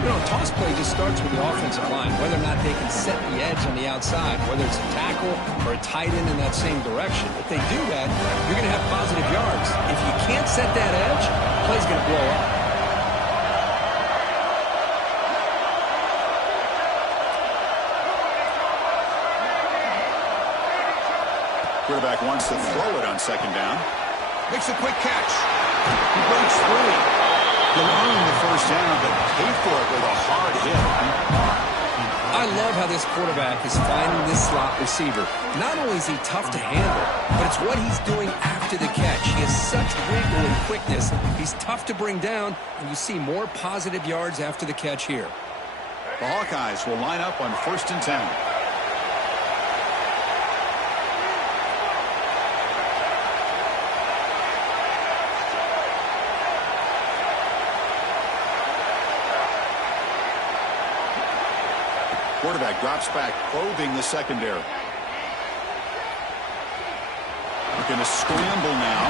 You know, a toss play just starts with the offensive line, whether or not they can set the edge on the outside, whether it's a tackle or a tight end in that same direction. If they do that, you're going to have positive yards. If you can't set that edge, the play's going to blow up. Quarterback wants to throw it on second down. Makes a quick catch. He breaks free. He'll earn the first down, but pay for it with a hard hit. I love how this quarterback is finding this slot receiver. Not only is he tough to handle, but it's what he's doing after the catch. He has such wiggle and quickness. He's tough to bring down, and you see more positive yards after the catch here. The Hawkeyes will line up on 1st and 10. Quarterback drops back, probing the secondary. Looking to scramble now.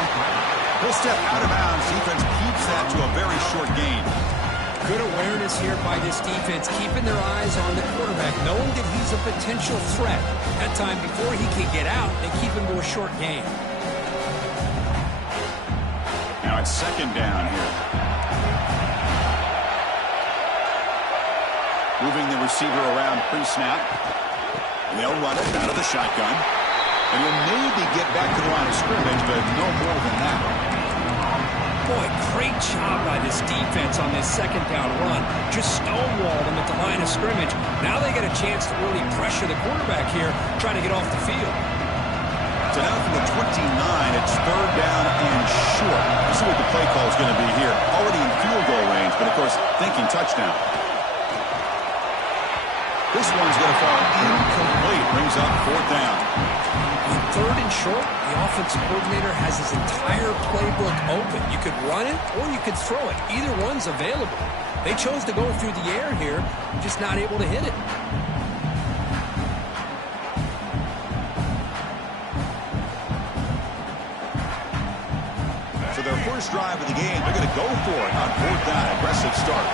He'll step out of bounds. Defense keeps that to a very short gain. Good awareness here by this defense, keeping their eyes on the quarterback, knowing that he's a potential threat. That time, before he can get out, they keep him to a short gain. Now it's second down here. Moving the receiver around pre-snap. And they'll run it out of the shotgun. And he'll maybe get back to the line of scrimmage, but no more than that. Boy, great job by this defense on this second down run. Just stonewalled him at the line of scrimmage. Now they get a chance to really pressure the quarterback here, trying to get off the field. So now from the 29, it's third down and short. Let's see what the play call is going to be here. Already in field goal range, but of course, thinking touchdown. This one's going to fall incomplete. Brings up 4th down. On 3rd and short, the offensive coordinator has his entire playbook open. You could run it or you could throw it. Either one's available. They chose to go through the air here, just not able to hit it. So their first drive of the game, they're going to go for it on 4th down. Aggressive start.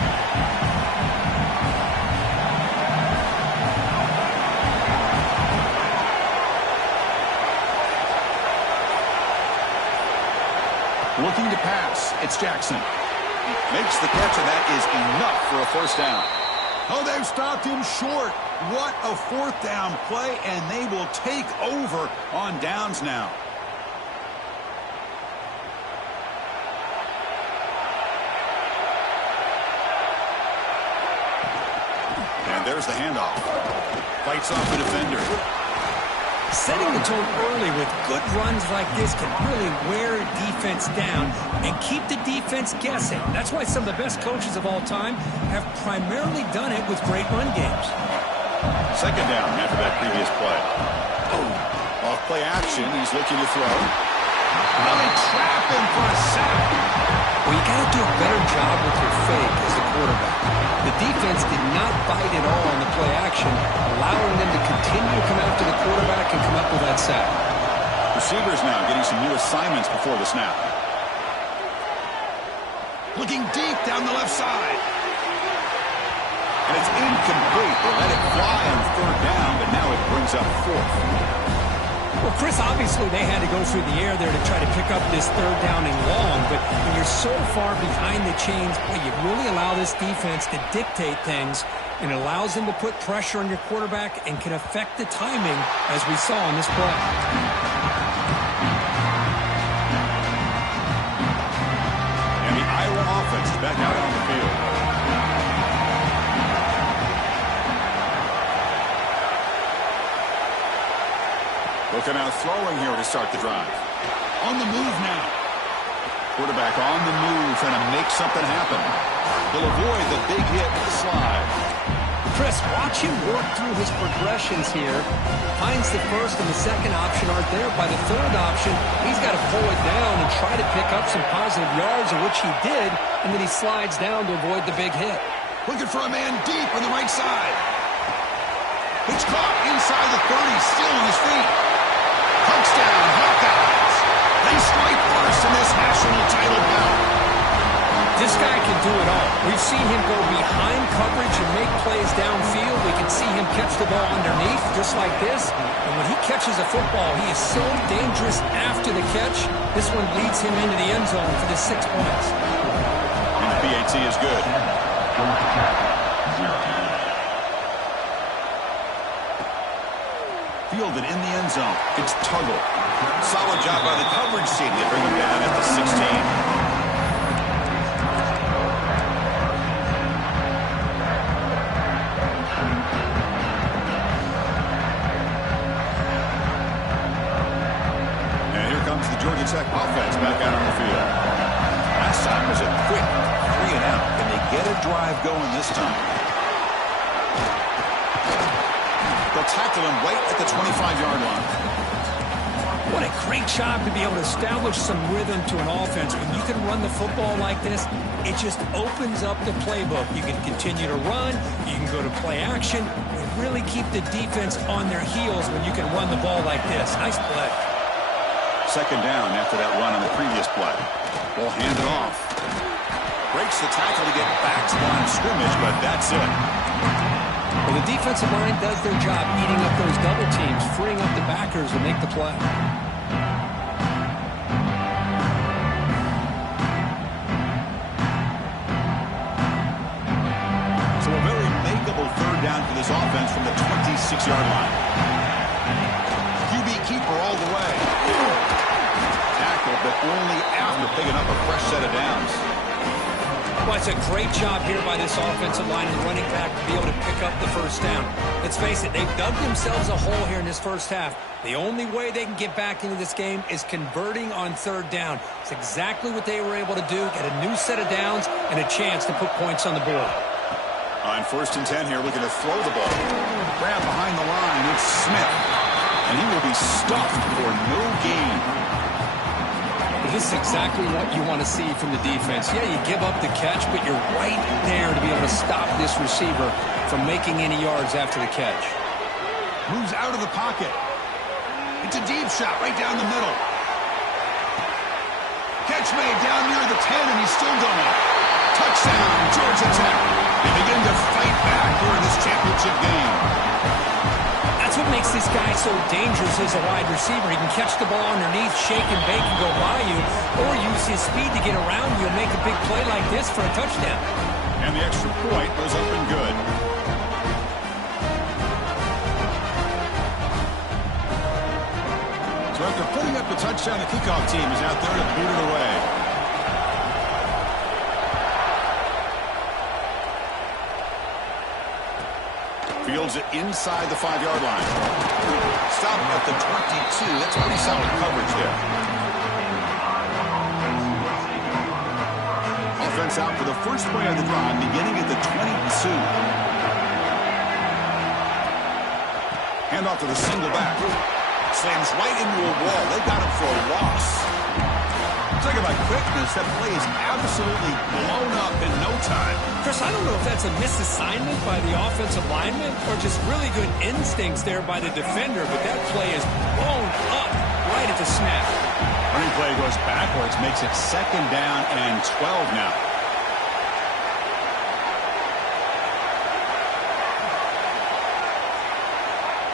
Looking to pass. It's Jackson. Makes the catch, and that is enough for a first down. Oh, they've stopped him short. What a 4th down play, and they will take over on downs now. And there's the handoff. Fights off the defender. Setting the tone early with good runs like this can really wear a defense down and keep the defense guessing. That's why some of the best coaches of all time have primarily done it with great run games. Second down after that previous play. Oh, off play action. He's looking to throw. Now they trap him for a sack. Well, you got to do a better job with your fake as a quarterback. The defense did not bite at all on the play action, allowing them to continue to come after the quarterback and come up with that sack. Receivers now getting some new assignments before the snap. Looking deep down the left side. And it's incomplete. They let it fly on 3rd down, but now it brings up 4th. Well, Chris, obviously they had to go through the air there to try to pick up this 3rd down and long, but when you're so far behind the chains, boy, you really allow this defense to dictate things. and it allows him to put pressure on your quarterback and can affect the timing, as we saw in this play. And the Iowa offense is back out on the field. Looking out throwing here to start the drive. On the move now. Quarterback on the move, trying to make something happen. He'll avoid the big hit with the slide. Chris, watch him work through his progressions here. Finds the first and the second option aren't there. By the third option, he's got to pull it down and try to pick up some positive yards, of which he did, and then he slides down to avoid the big hit. Looking for a man deep on the right side. It's caught inside the 30, still on his feet. Touchdown, Hawkeyes. They strike first in this national title bout. This guy can do it all. We've seen him go behind coverage and make plays downfield. We can see him catch the ball underneath, just like this. And when he catches a football, he is so dangerous after the catch. This one leads him into the end zone for the 6 points. And the PAT is good. Fielded in the end zone. It's Tuggle. Solid job by the coverage team. They bring him down at the 16. Georgia Tech offense back out on the field. Last time was a quick 3-and-out. Can they get a drive going this time? They'll tackle him right at the 25-yard line. What a great job to be able to establish some rhythm to an offense. When you can run the football like this, it just opens up the playbook. You can continue to run. You can go to play action. You really keep the defense on their heels when you can run the ball like this. Nice play. Second down after that run on the previous play. Ball handed off. Breaks the tackle to get back to the line of scrimmage, but that's it. Well, the defensive line does their job eating up those double teams, freeing up the backers to make the play. So a very makeable third down for this offense from the 26-yard line. QB keeper all the way. But only after picking up a fresh set of downs. Well, it's a great job here by this offensive line and the running back to be able to pick up the first down. Let's face it, they've dug themselves a hole here in this first half. The only way they can get back into this game is converting on third down. It's exactly what they were able to do, get a new set of downs and a chance to put points on the board. On 1st and 10 here, looking to throw the ball. Grab behind the line, it's Smith. And he will be stuffed for no gain. This is exactly what you want to see from the defense. Yeah, you give up the catch, but you're right there to be able to stop this receiver from making any yards after the catch. Moves out of the pocket. It's a deep shot right down the middle. Catch made down near the 10, and he's still going. Touchdown, Georgia Tech. They begin to fight back here in this championship game. That's what makes this guy so dangerous as a wide receiver. He can catch the ball underneath, shake and bake and go by you, or use his speed to get around you and make a big play like this for a touchdown. And the extra point goes up and good. So after putting up the touchdown, the kickoff team is out there to boot it away. Fields it inside the 5-yard line. Stop at the 22. That's pretty solid coverage there. Offense out for the first play of the drive, beginning at the 22. Handoff to the single back. Slams right into a wall. They got him for a loss. Talking about quickness, that play is absolutely blown up in no time. Chris, I don't know if that's a misassignment by the offensive lineman or just really good instincts there by the defender, but that play is blown up right at the snap. Running play goes backwards, makes it 2nd down and 12 now.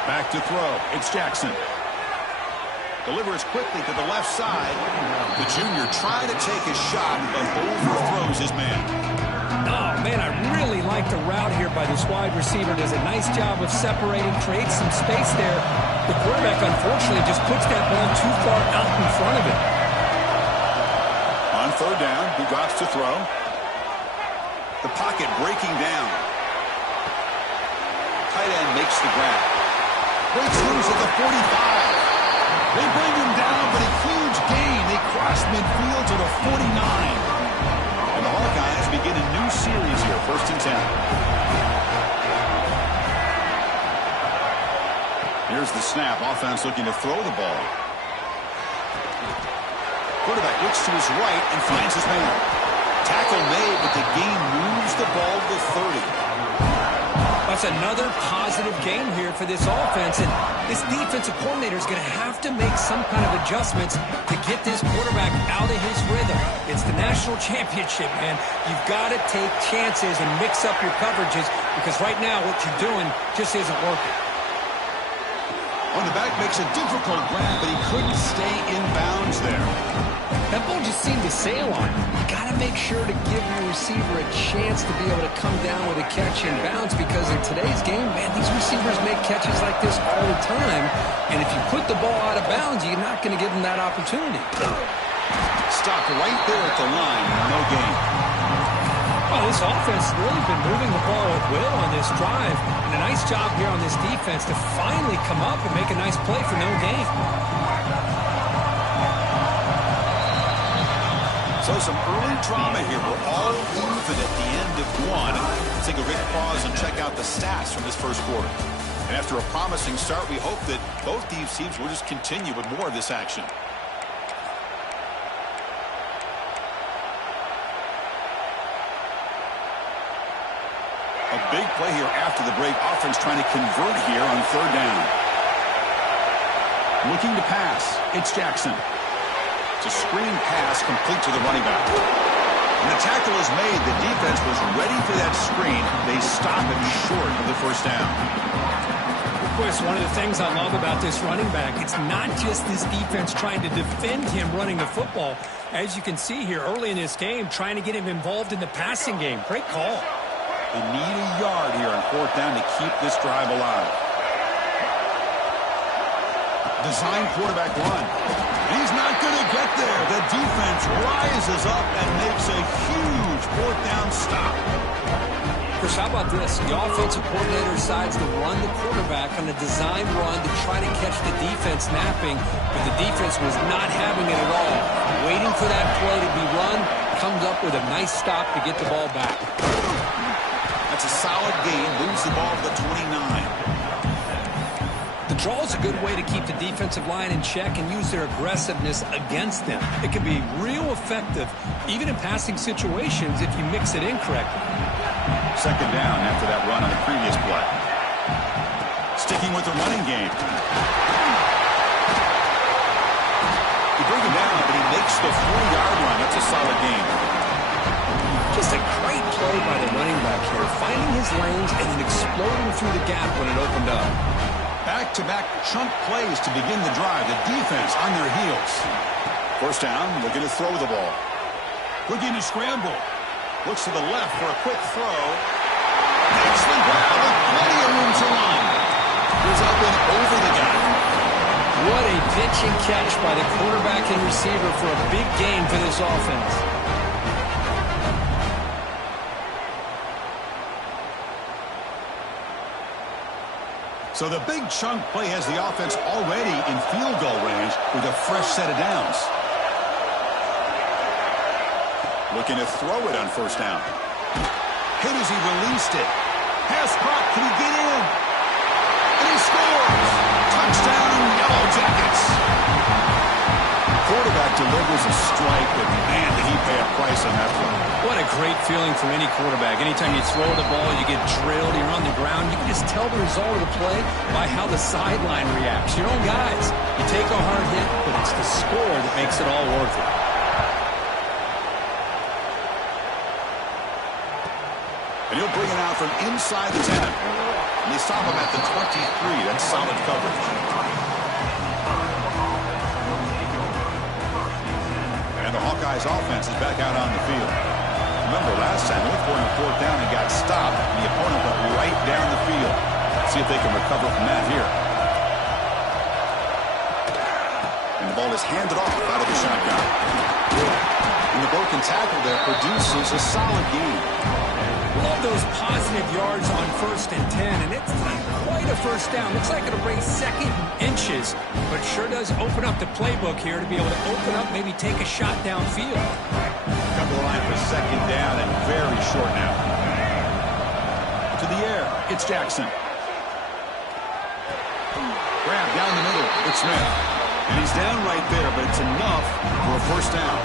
Back to throw. It's Jackson. Delivers quickly to the left side. The junior trying to take a shot, but overthrows his man. Oh, Man, I really like the route here by this wide receiver. Does a nice job of separating, creates some space there. The quarterback, unfortunately, just puts that ball too far out in front of it. On third down, who drops to throw? The pocket breaking down. Tight end makes the grab. Breaks loose at the 45. They bring him down, but a huge gain. They cross midfield to the 49. And the Hawkeyes begin a new series here, 1st and 10. Here's the snap. Offense looking to throw the ball. Quarterback looks to his right and finds his man. Tackle made, but the gain moves the ball to the 30. That's another positive game here for this offense, and this defensive coordinator is going to have to make some kind of adjustments to get this quarterback out of his rhythm. It's the national championship, man. You've got to take chances and mix up your coverages, because right now what you're doing just isn't working. On the back makes a difficult grab, but he couldn't stay in bounds there. That ball just seemed to sail on him. You got to make sure to give your receiver a chance to be able to come down with a catch in bounds, because in today's game, man, these receivers make catches like this all the time. And if you put the ball out of bounds, you're not going to give them that opportunity. Stopped right there at the line. No gain. Well, this offense has really been moving the ball at will on this drive. And a nice job here on this defense to finally come up and make a nice play for no gain. So some early drama here. We're all even at the end of one. Let's take a quick pause and check out the stats from this first quarter. And after a promising start, we hope that both these teams will just continue with more of this action. A big play here after the break. Offense trying to convert here on third down. Looking to pass. It's Jackson. It's a screen pass complete to the running back. And the tackle is made. The defense was ready for that screen. They stop it short of the first down. Chris, one of the things I love about this running back, it's not just this defense trying to defend him running the football. As you can see here early in this game, trying to get him involved in the passing game. Great call. They need a yard here on fourth down to keep this drive alive. Design quarterback run. He's not going to get there. The defense rises up and makes a huge fourth down stop. Chris, how about this? The offensive coordinator decides to run the quarterback on a design run to try to catch the defense napping, but the defense was not having it at all. Waiting for that play to be run, comes up with a nice stop to get the ball back. That's a solid gain. Moves the ball to the 29. The draw is a good way to keep the defensive line in check and use their aggressiveness against them. It can be real effective, even in passing situations, if you mix it in correctly. Second down after that run on the previous play. Sticking with the running game. You bring him down, but he makes the 40-yard line. That's a solid gain. Just a great play by the running back here, finding his lanes and then exploding through the gap when it opened up. Back-to-back chunk plays to begin the drive. The defense on their heels. First down, looking to throw the ball. Looking to scramble. Looks to the left for a quick throw. Excellent grab with plenty of room to run. Goes up and over the guy. What a pitch and catch by the quarterback and receiver for a big gain for this offense. So the big chunk play has the offense already in field goal range with a fresh set of downs. Looking to throw it on first down. Hit as he released it. Pass caught. Can he get in? And he scores. Touchdown, Yellow Jackets. Quarterback delivers a strike, but man, did he pay a price on that play. What a great feeling for any quarterback. Anytime you throw the ball, you get drilled, you're on the ground. You can just tell the result of the play by how the sideline reacts. Your own guys, you take a hard hit, but it's the score that makes it all worth it. And he'll bring it out from inside the 10. And they stop him at the 23. That's solid coverage. And the Hawkeyes offense is back out on the field. remember last time, they were going on fourth down and got stopped, and the opponent went right down the field. Let's see if they can recover from that here. And the ball is handed off out of the shotgun. And the broken tackle there produces a solid gain. Love those positive yards on 1st and 10, and it's not quite a first down. Looks like it'll bring second inches, but sure does open up the playbook here to be able to open up, maybe take a shot downfield. Couple line for second down and very short now. To the air, it's Jackson. Grab down the middle, it's Smith. And he's down right there, but it's enough for a first down.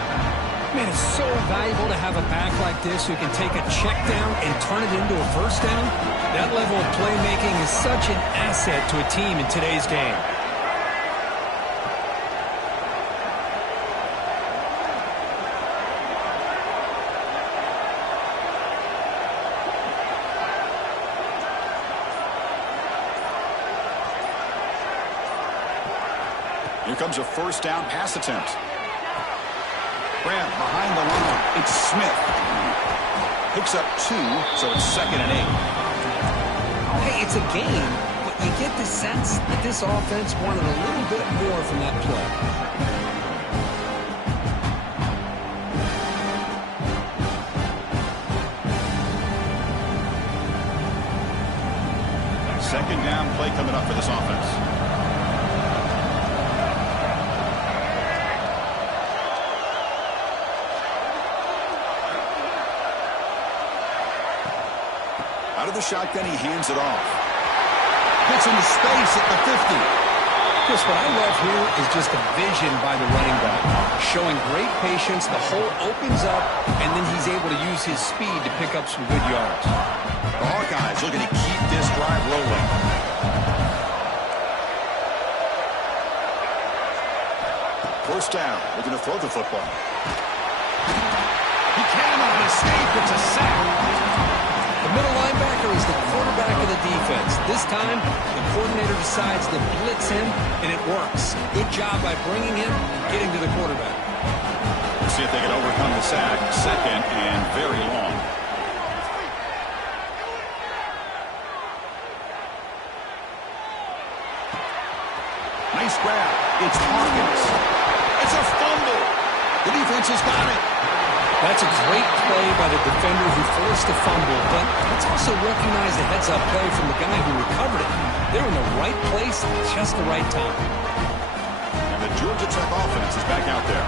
Man, it's so valuable to have a back like this who can take a check down and turn it into a first down. That level of playmaking is such an asset to a team in today's game. Here comes a first down pass attempt. Grab behind the line. It's Smith. Picks up 2, so it's 2nd and 8. Hey, it's a game, but you get the sense that this offense wanted a little bit more from that play. Second down play coming up for this offense. Out of the shotgun, he hands it off. Gets into space at the 50. Chris, what I love here is just a vision by the running back. Showing great patience, the hole opens up, and then he's able to use his speed to pick up some good yards. The Hawkeyes looking to keep this drive rolling. First down. We're going to throw the football. He cannot escape. It's a sack. The middle linebacker is the quarterback of the defense. This time, the coordinator decides to blitz him, and it works. Good job by bringing him and getting to the quarterback. Let's see if they can overcome the sack. 2nd and very long. Nice grab. It's Hawkins. It's a fumble. The defense has got it. That's a great play by the defender who forced the fumble, but let's also recognize the heads-up play from the guy who recovered it. They're in the right place at just the right time. And the Georgia Tech offense is back out there.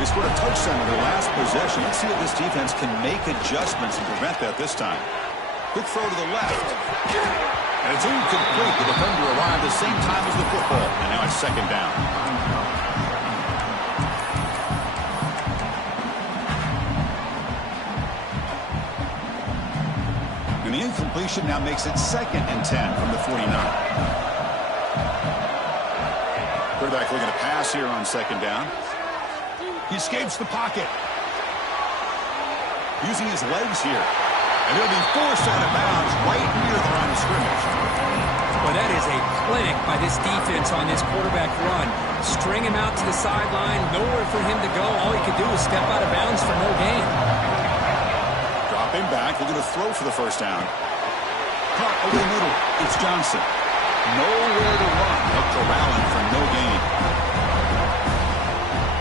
They scored a touchdown in their last possession. Let's see if this defense can make adjustments and prevent that this time. Quick throw to the left. And it's incomplete. The defender arrived the same time as the football. And now it's 2nd down. And the incompletion now makes it 2nd and 10 from the 49. Quarterback looking to pass here on 2nd down. He escapes the pocket. Using his legs here. And he'll be forced out of bounds right near the line of scrimmage. Well, that is a clinic by this defense on this quarterback run. String him out to the sideline, nowhere for him to go. All he could do was step out of bounds for no gain. Drop him back. They're going to throw for the first down. Caught over the middle. It's Johnson. Nowhere to run. They'll corral him for no gain.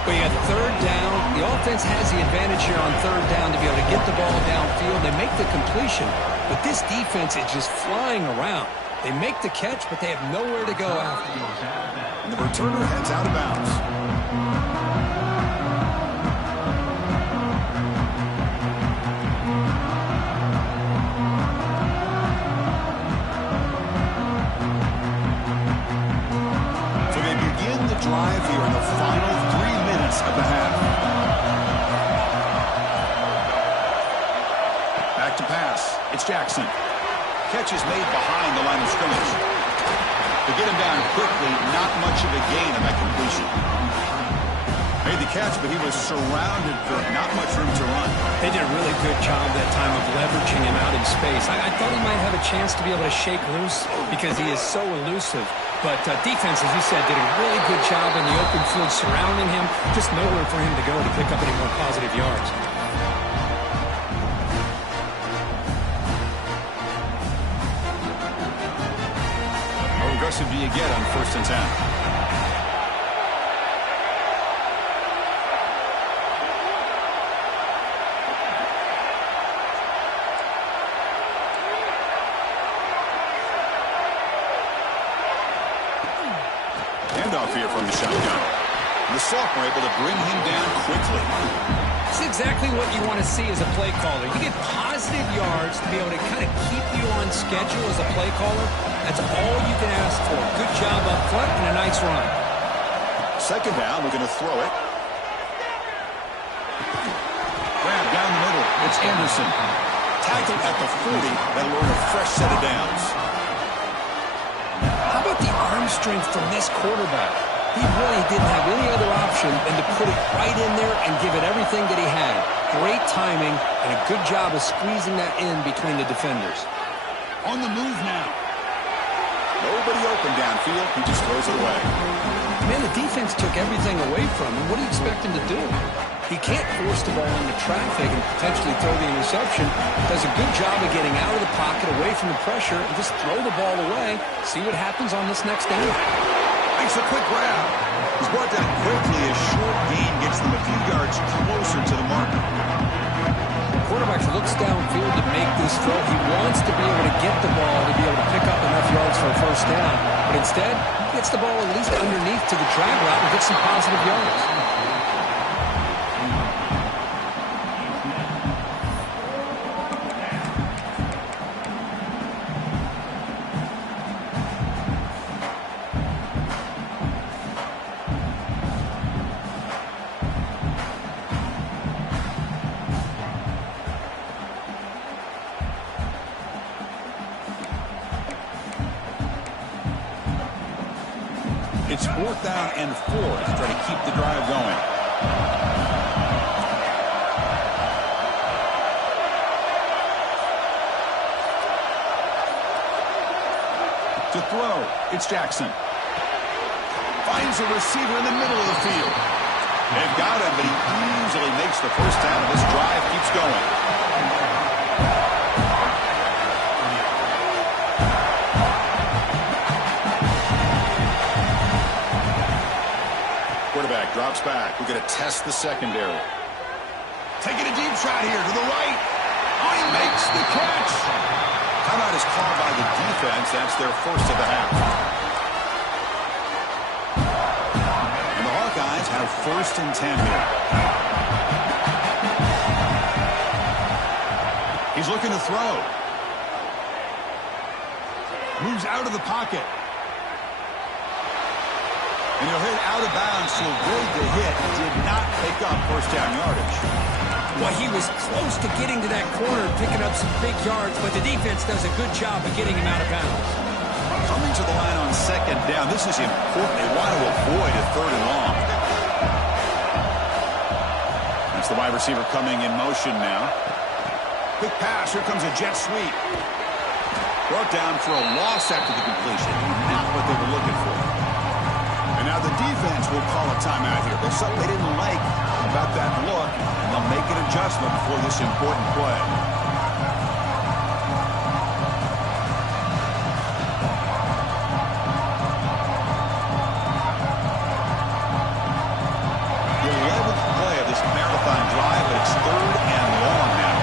But you got 3rd down. The offense has the advantage here on 3rd down to be able to get the ball downfield. They make the completion, but this defense is just flying around. They make the catch, but they have nowhere to go after. And the returner heads out of bounds. So they begin the drive here in the final 3 minutes of the half. Back to pass. It's Jackson. Catch is made behind the line of scrimmage. To get him down quickly, not much of a gain on that completion. Made the catch, but he was surrounded for not much room to run. They did a really good job that time of leveraging him out in space. I thought he might have a chance to be able to shake loose because he is so elusive. But defense, as you said, did a really good job in the open field surrounding him. Just nowhere for him to go to pick up any more positive yards. aggressive do you get on 1st and 10? Handoff here from the shotgun. The sophomore able to bring him down quickly. It's exactly what you want to see as a play caller. You get positive yards to be able to kind of keep you on schedule as a play caller. That's all you can ask for. Good job up front and a nice run. 2nd down, we're going to throw it. Grab down the middle. It's Anderson. Tackled at the 40. That'll earn a fresh set of downs. How about the arm strength from this quarterback? He really didn't have any other option than to put it right in there and give it everything that he had. Great timing and a good job of squeezing that in between the defenders. On the move now. Nobody open downfield. He just throws it away. Man, the defense took everything away from him. What do you expect him to do? He can't force the ball into traffic and potentially throw the interception. Does a good job of getting out of the pocket, away from the pressure, and just throw the ball away. See what happens on this next down. Makes a quick grab. He's brought down quickly. A short gain gets them a few yards closer to the mark. The quarterback looks downfield to make this throw. He wants to be able to get the ball to be able to pick up enough yards for a 1st down. But instead, he gets the ball at least underneath to the drag route and gets some positive yards. It's 4th down and 4 to try to keep the drive going. To throw, it's Jackson. Finds a receiver in the middle of the field. They've got him, but he easily makes the 1st down. This drive keeps going. Quarterback drops back. We're going to test the secondary. Taking a deep shot here to the right. Oh, he makes the catch. Timeout is called by the defense. That's their 1st of the half. And the Hawkeyes have 1st and 10 here. He's looking to throw. Moves out of the pocket. And he'll hit out of bounds to avoid the hit. Did not pick up 1st down yardage. Well, he was close to getting to that corner and picking up some big yards, but the defense does a good job of getting him out of bounds. Coming to the line on 2nd down. This is important. They want to avoid a 3rd and long. That's the wide receiver coming in motion now. Quick pass. Here comes a jet sweep. Brought down for a loss after the completion. Not what they were looking for. And now the defense will call a timeout here. There's something they didn't like about that look, and they'll make an adjustment before this important play. The 11th play of this marathon drive, but it's 3rd and long now.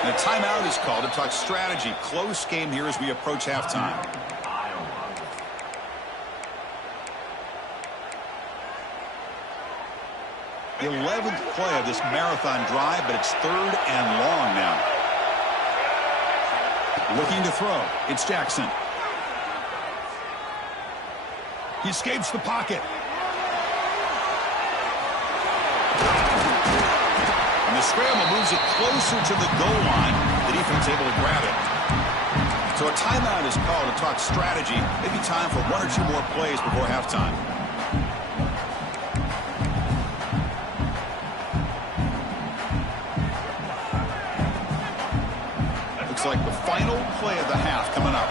And a timeout is called to talk strategy. Close game here as we approach halftime. The 11th play of this marathon drive, but it's 3rd and long now. Looking to throw. It's Jackson. He escapes the pocket. And the scramble moves it closer to the goal line. The defense able to grab it. So a timeout is called to talk strategy. Maybe time for 1 or 2 more plays before halftime. Looks like the final play of the half coming up.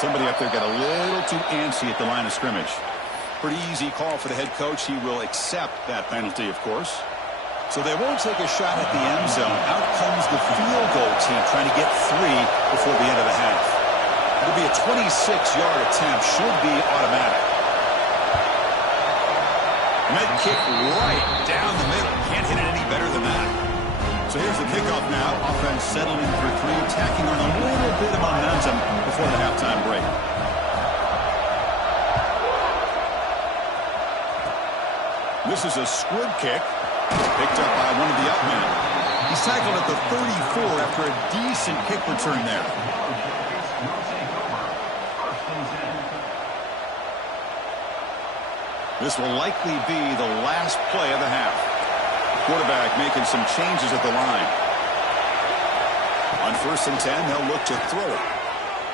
Somebody up there got a little too antsy at the line of scrimmage. Pretty easy call for the head coach. He will accept that penalty, of course. So they won't take a shot at the end zone. Out comes the field goal team trying to get 3 before the end of the half. It'll be a 26-yard attempt. Should be automatic. Med kick right down the middle. Can't hit it any better than that. So here's the kickoff now. Offense settling for 3, tacking on a little bit of momentum before the halftime break. This is a squib kick. Picked up by one of the up men. He's tackled at the 34 after a decent kick return there. This will likely be the last play of the half. Quarterback making some changes at the line. On 1st and 10, they'll look to throw it.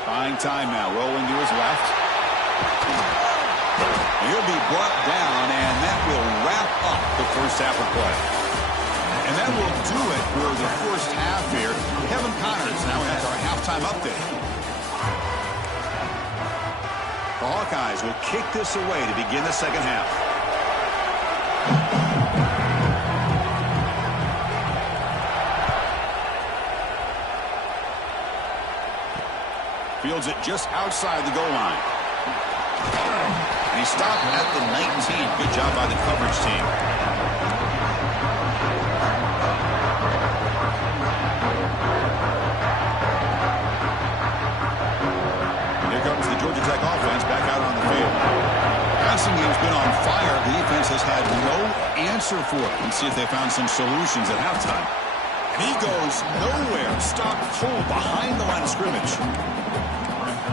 Buying time now, rolling to his left. He'll be brought down, and that will wrap up the first half of play. And that will do it for the first half here. Kevin Connors now has our halftime update. The Hawkeyes will kick this away to begin the second half. Fields it just outside the goal line. And he stopped at the 19. Good job by the coverage team. Here comes the Georgia Tech offense back out on the field. Passing game's been on fire. The defense has had no answer for it. Let's see if they found some solutions at halftime. And he goes nowhere. Stopped cold behind the line of scrimmage.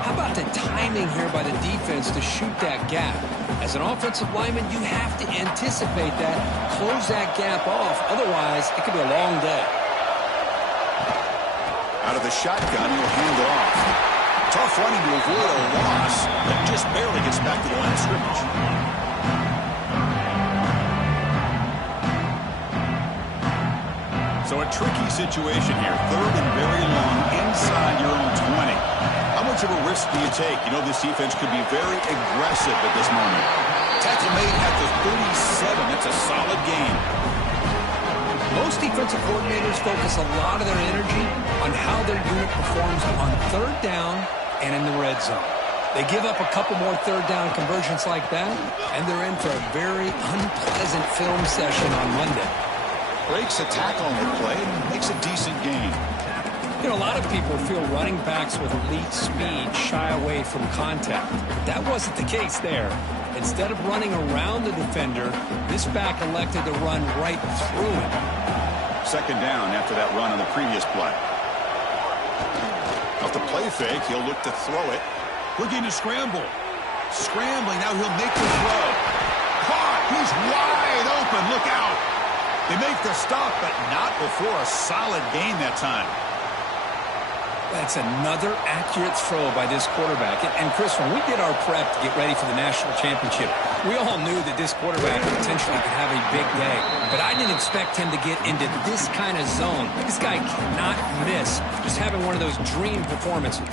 How about the timing here by the defense to shoot that gap? As an offensive lineman, you have to anticipate that, close that gap off. Otherwise, it could be a long day. Out of the shotgun, he'll hand it off. Tough running to avoid a loss, but just barely gets back to the line of scrimmage. So a tricky situation here. 3rd and very long inside your own 20. How much of a risk do you take? You know this defense could be very aggressive at this moment. Tackle made at the 37. That's a solid gain. Most defensive coordinators focus a lot of their energy on how their unit performs on 3rd down and in the red zone. They give up a couple more 3rd down conversions like that, and they're in for a very unpleasant film session on Monday. Breaks a tackle on the play and makes a decent gain. You know, a lot of people feel running backs with elite speed shy away from contact. That wasn't the case there. Instead of running around the defender, this back elected to run right through him. 2nd down after that run on the previous play. Off the play fake, he'll look to throw it. Looking to scramble. Scrambling, now he'll make the throw. Caught, he's wide open, look out. They make the stop, but not before a solid gain that time. That's another accurate throw by this quarterback. And Chris, when we did our prep to get ready for the national championship, we all knew that this quarterback potentially could have a big day. But I didn't expect him to get into this kind of zone. This guy cannot miss. Just having one of those dream performances.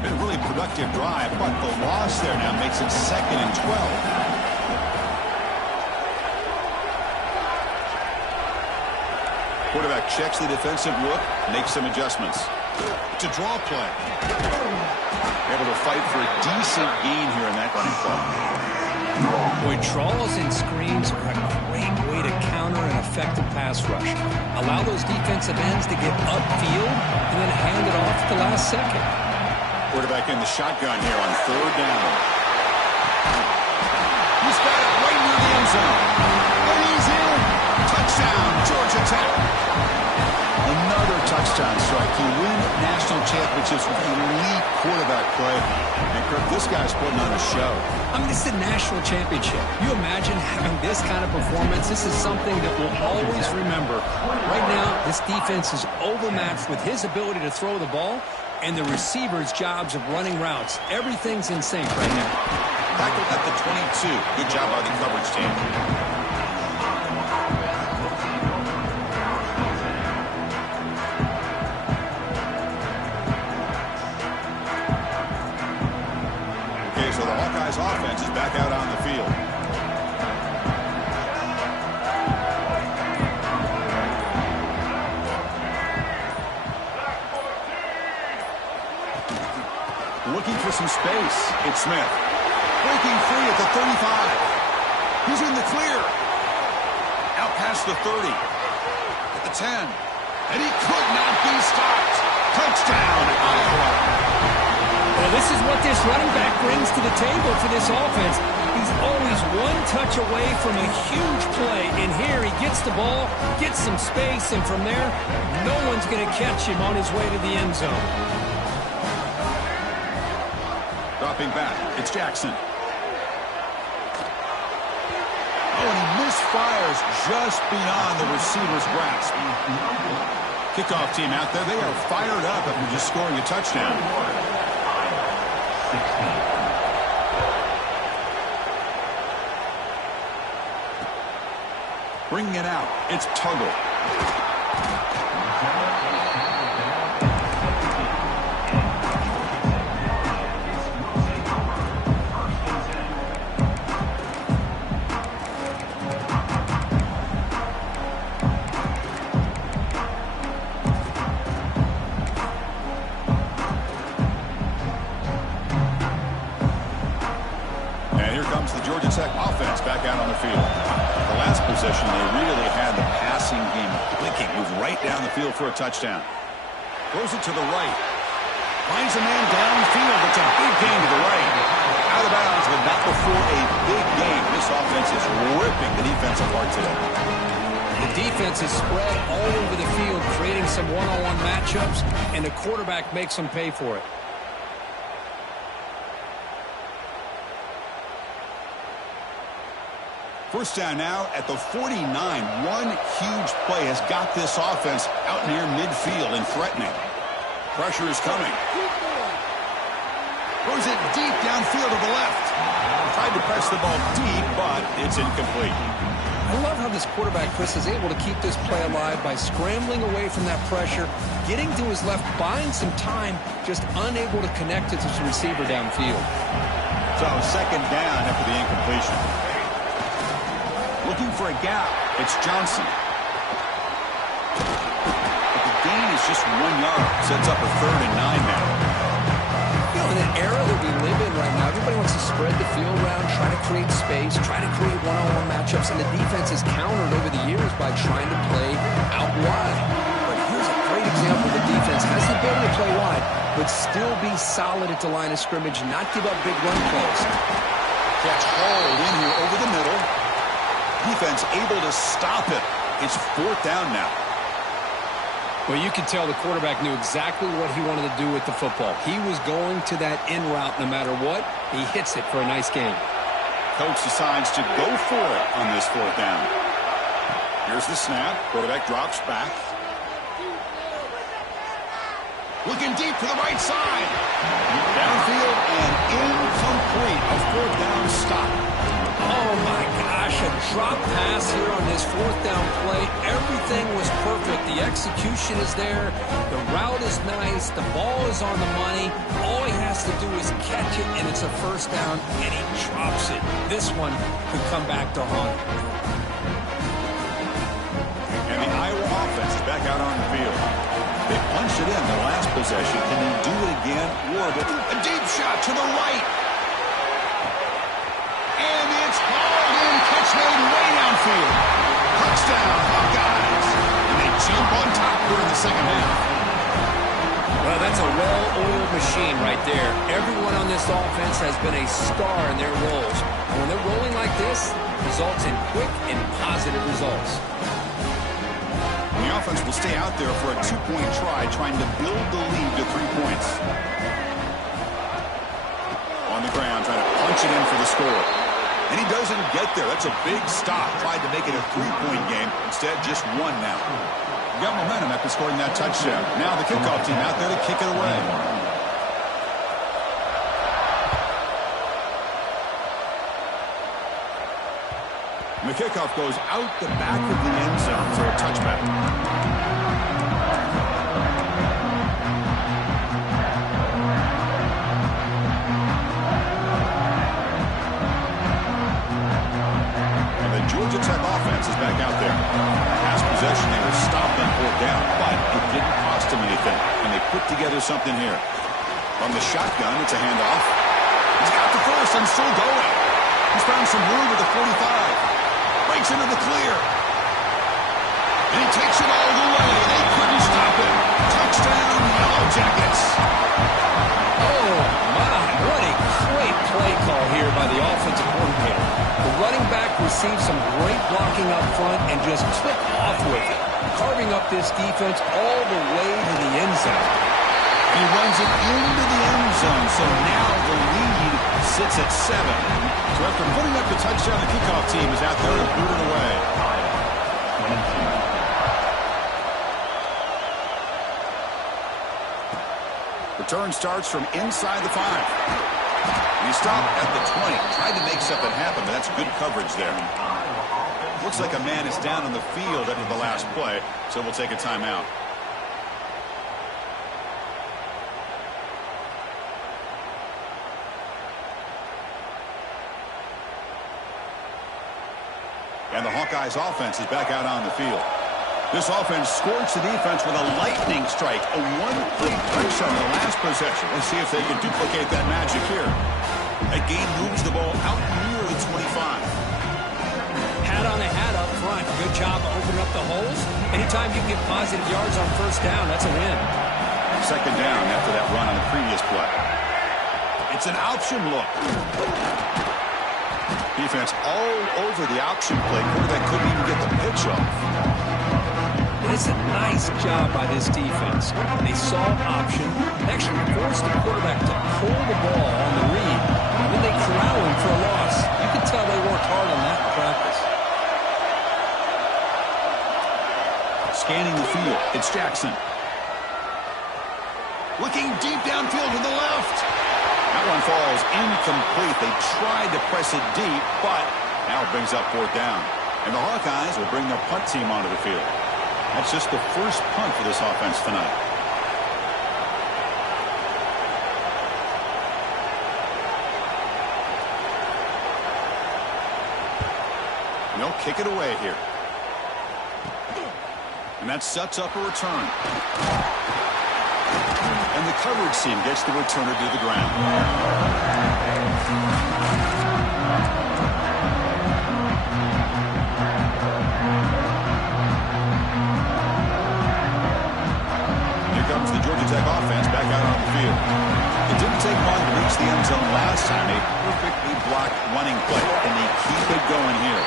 Been a really productive drive, but the loss there now makes it 2nd and 12. Quarterback checks the defensive look, makes some adjustments. It's a draw play. Able to fight for a decent gain here in that running play. Boy, draws and screens are a great way to counter an effective pass rush. Allow those defensive ends to get upfield and then hand it off at the last second. Quarterback in the shotgun here on 3rd down. He's got it right near the end zone. And he's in. Touchdown, Georgia Tech. Another touchdown strike. You win national championships with elite quarterback play. And Kirk, this guy's putting on a show. I mean, this is a national championship. You imagine having this kind of performance? This is something that we'll always remember. Right now, this defense is overmatched with his ability to throw the ball and the receivers' jobs of running routes. Everything's in sync right now. Tackled at the 22. Good job by the coverage team. Buckeyes offense is back out on the field. Looking for some space. It's Smith. Breaking free at the 35. He's in the clear. Out past the 30. At the 10. And he could not be stopped. Touchdown, Iowa. Well, this is what this running back brings to the table for this offense. He's always one touch away from a huge play. And here he gets the ball, gets some space, and from there, no one's going to catch him on his way to the end zone. Dropping back, it's Jackson. Oh, and he misfires just beyond the receiver's grasp. Kickoff team out there, they are fired up after just scoring a touchdown. Bringing it out, it's Tuggle. Offense back out on the field. The last possession, they really had the passing game clicking. Moved right down the field for a touchdown. Throws it to the right. Finds a man downfield. It's a big gain to the right. Out of bounds, but not before a big game. This offense is ripping the defense apart today. The defense is spread all over the field, creating some one-on-one matchups, and the quarterback makes them pay for it. First down now at the 49. One huge play has got this offense out near midfield and threatening. Pressure is coming. Throws it deep downfield to the left. Tried to press the ball deep, but it's incomplete. I love how this quarterback, Chris, is able to keep this play alive by scrambling away from that pressure, getting to his left, buying some time, just unable to connect it to his receiver downfield. So second down after the incompletion. Looking for a gap. It's Johnson. But the gain is just 1 yard. Sets up a 3rd and 9 now. You know, in an era that we live in right now, everybody wants to spread the field around, try to create space, try to create one-on-one matchups, and the defense is countered over the years by trying to play out wide. But here's a great example. The defense has the ability to play wide, but still be solid at the line of scrimmage, not give up big run plays. Catch hauled in here over the middle. Defense able to stop it. It's 4th down now. Well, you can tell the quarterback knew exactly what he wanted to do with the football. He was going to that in route no matter what. He hits it for a nice gain. Coach decides to go for it on this 4th down. Here's the snap. Quarterback drops back. Looking deep to the right side. Downfield and incomplete. A 4th down stop. Oh, my gosh, a drop pass here on this 4th down play. Everything was perfect. The execution is there. The route is nice. The ball is on the money. All he has to do is catch it, and it's a 1st down, and he drops it. This one could come back to haunt him. And the Iowa offense is back out on the field. They punched it in the last possession. Can he do it again? Orbit. A deep shot to the right. And it's hauled in. Catch made way downfield. Touchdown, Buckeyes. And they jump on top here in the second half. Well, that's a well-oiled machine right there. Everyone on this offense has been a star in their roles. And when they're rolling like this, results in quick and positive results. And the offense will stay out there for a 2-point try, trying to build the lead to 3 points. On the ground, trying to punch it in for the score. And he doesn't get there. That's a big stop. Tried to make it a 3-point game. Instead, just 1 now. Got momentum after scoring that touchdown. Now the kickoff team out there to kick it away. And the kickoff goes out the back of the end zone for a touchback. something here. From the shotgun, it's a handoff. He's got the first and still going. He's found some room at the 45. Breaks into the clear. And he takes it all the way. They couldn't stop him. Touchdown, Yellow Jackets. Oh, my. What a great play call here by the offensive coordinator. The running back received some great blocking up front and just took off with it, carving up this defense all the way to the end zone. He runs it into the end zone, so now the lead sits at 7. So after putting up the touchdown, the kickoff team is out there and booted away. Return starts from inside the 5. He stopped at the 20. Tried to make something happen, but that's good coverage there. Looks like a man is down on the field after the last play, so we'll take a timeout. And the Hawkeyes offense is back out on the field. This offense scorched the defense with a lightning strike, a one-play touchdown on the last possession. Let's see if they can duplicate that magic here. That gain moves the ball out near the 25. Hat on a hat up front. Good job opening up the holes. Anytime you can get positive yards on first down, that's a win. Second down after that run on the previous play. It's an option look. Defense all over the option play. Quarterback couldn't even get the pitch off. It's a nice job by this defense. They saw option, actually forced the quarterback to pull the ball on the read, and then they corral him for a loss. You can tell they worked hard on that in practice. Scanning the field, it's Jackson. Looking deep downfield to the left. That one falls incomplete. They tried to press it deep, but now it brings up 4th down. And the Hawkeyes will bring their punt team onto the field. That's just the first punt for this offense tonight. And they'll kick it away here. And that sets up a return. And the coverage team gets the returner to the ground. Here comes the Georgia Tech offense back out on the field. It didn't take long to reach the end zone last time. A perfectly blocked running play. And they keep it going here.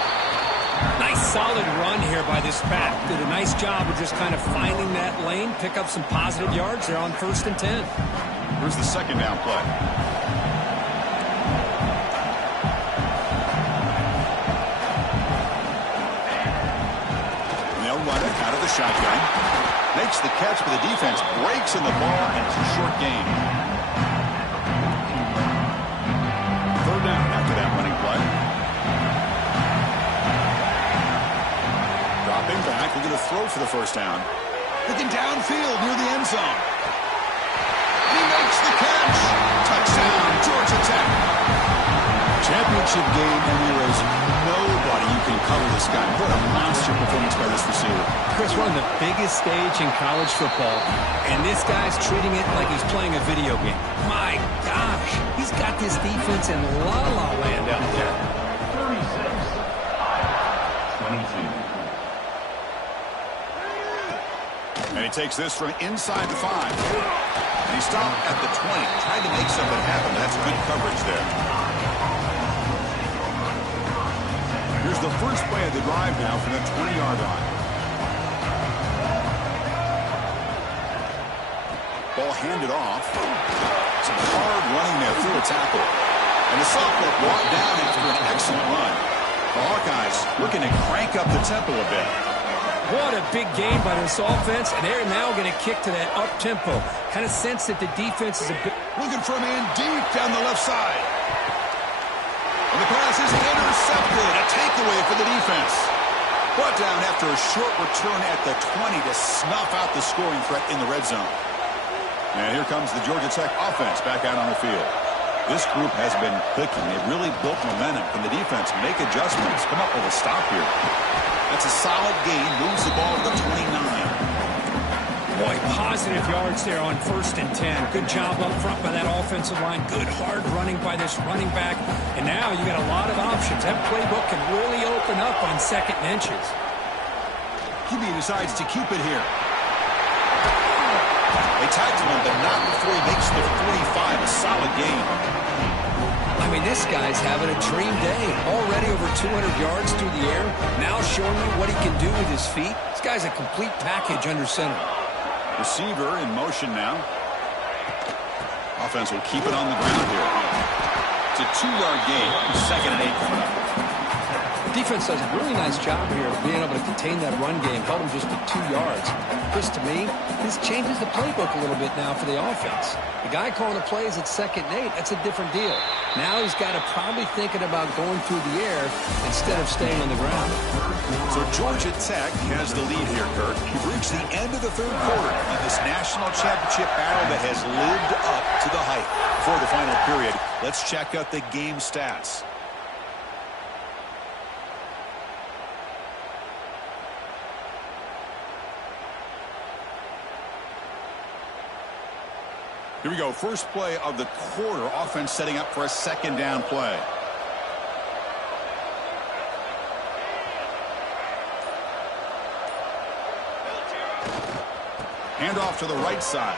Nice solid run here by this back. Did a nice job of just kind of finding that lane, pick up some positive yards there on 1st and 10. Here's the second down play. And they'll run it out of the shotgun. Makes the catch, but the defense breaks in the ball, and it's a short gain. 3rd down after that running play. Dropping back, we're going to throw for the first down. Looking downfield near the end zone. And he makes the catch. Touchdown, Georgia Tech. Championship game, and there is nobody you can cover this guy. What a monster performance by this receiver. Chris, we're on the biggest stage in college football, and this guy's treating it like he's playing a video game. My gosh, he's got this defense in la-la land out there. 22. And he takes this from inside the 5. And he stopped at the 20. Tried to make something happen. That's good coverage there. Here's the first play of the drive now from the 20-yard line. Ball handed off. Some hard running there through a tackle. And the sophomore brought down after an excellent run. The Hawkeyes looking to crank up the tempo a bit. What a big game by this offense, and they're now going to kick to that up-tempo. Kind of sense that the defense is a bit... Looking for a man deep down the left side. And the pass is intercepted. A takeaway for the defense. Brought down after a short return at the 20 to snuff out the scoring threat in the red zone. And here comes the Georgia Tech offense back out on the field. This group has been clicking. They've really built momentum. Can the defense make adjustments? Come up with a stop here. That's a solid gain. Moves the ball to the 29. Boy, positive yards there on 1st and 10. Good job up front by that offensive line. Good hard running by this running back. And now you got a lot of options. That playbook can really open up on 2nd and inches. QB decides to keep it here. They tackle him, but not before he makes the 45. A solid game. I mean, this guy's having a dream day. Already over 200 yards through the air. Now showing you what he can do with his feet. This guy's a complete package under center. Receiver in motion now. Offense will keep it on the ground here. It's a 2-yard gain. 2nd and 8. Defense does a really nice job here of being able to contain that run game. Held him just to 2 yards. Chris, to me, this changes the playbook a little bit now for the offense. The guy calling the plays at 2nd and 8, that's a different deal. Now he's got to probably thinking about going through the air instead of staying on the ground. So Georgia Tech has the lead here, Kurt. We've reached the end of the 3rd quarter in this national championship battle that has lived up to the hype. Before the final period, let's check out the game stats. Here we go. First play of the quarter. Offense setting up for a 2nd down play. Hand off to the right side.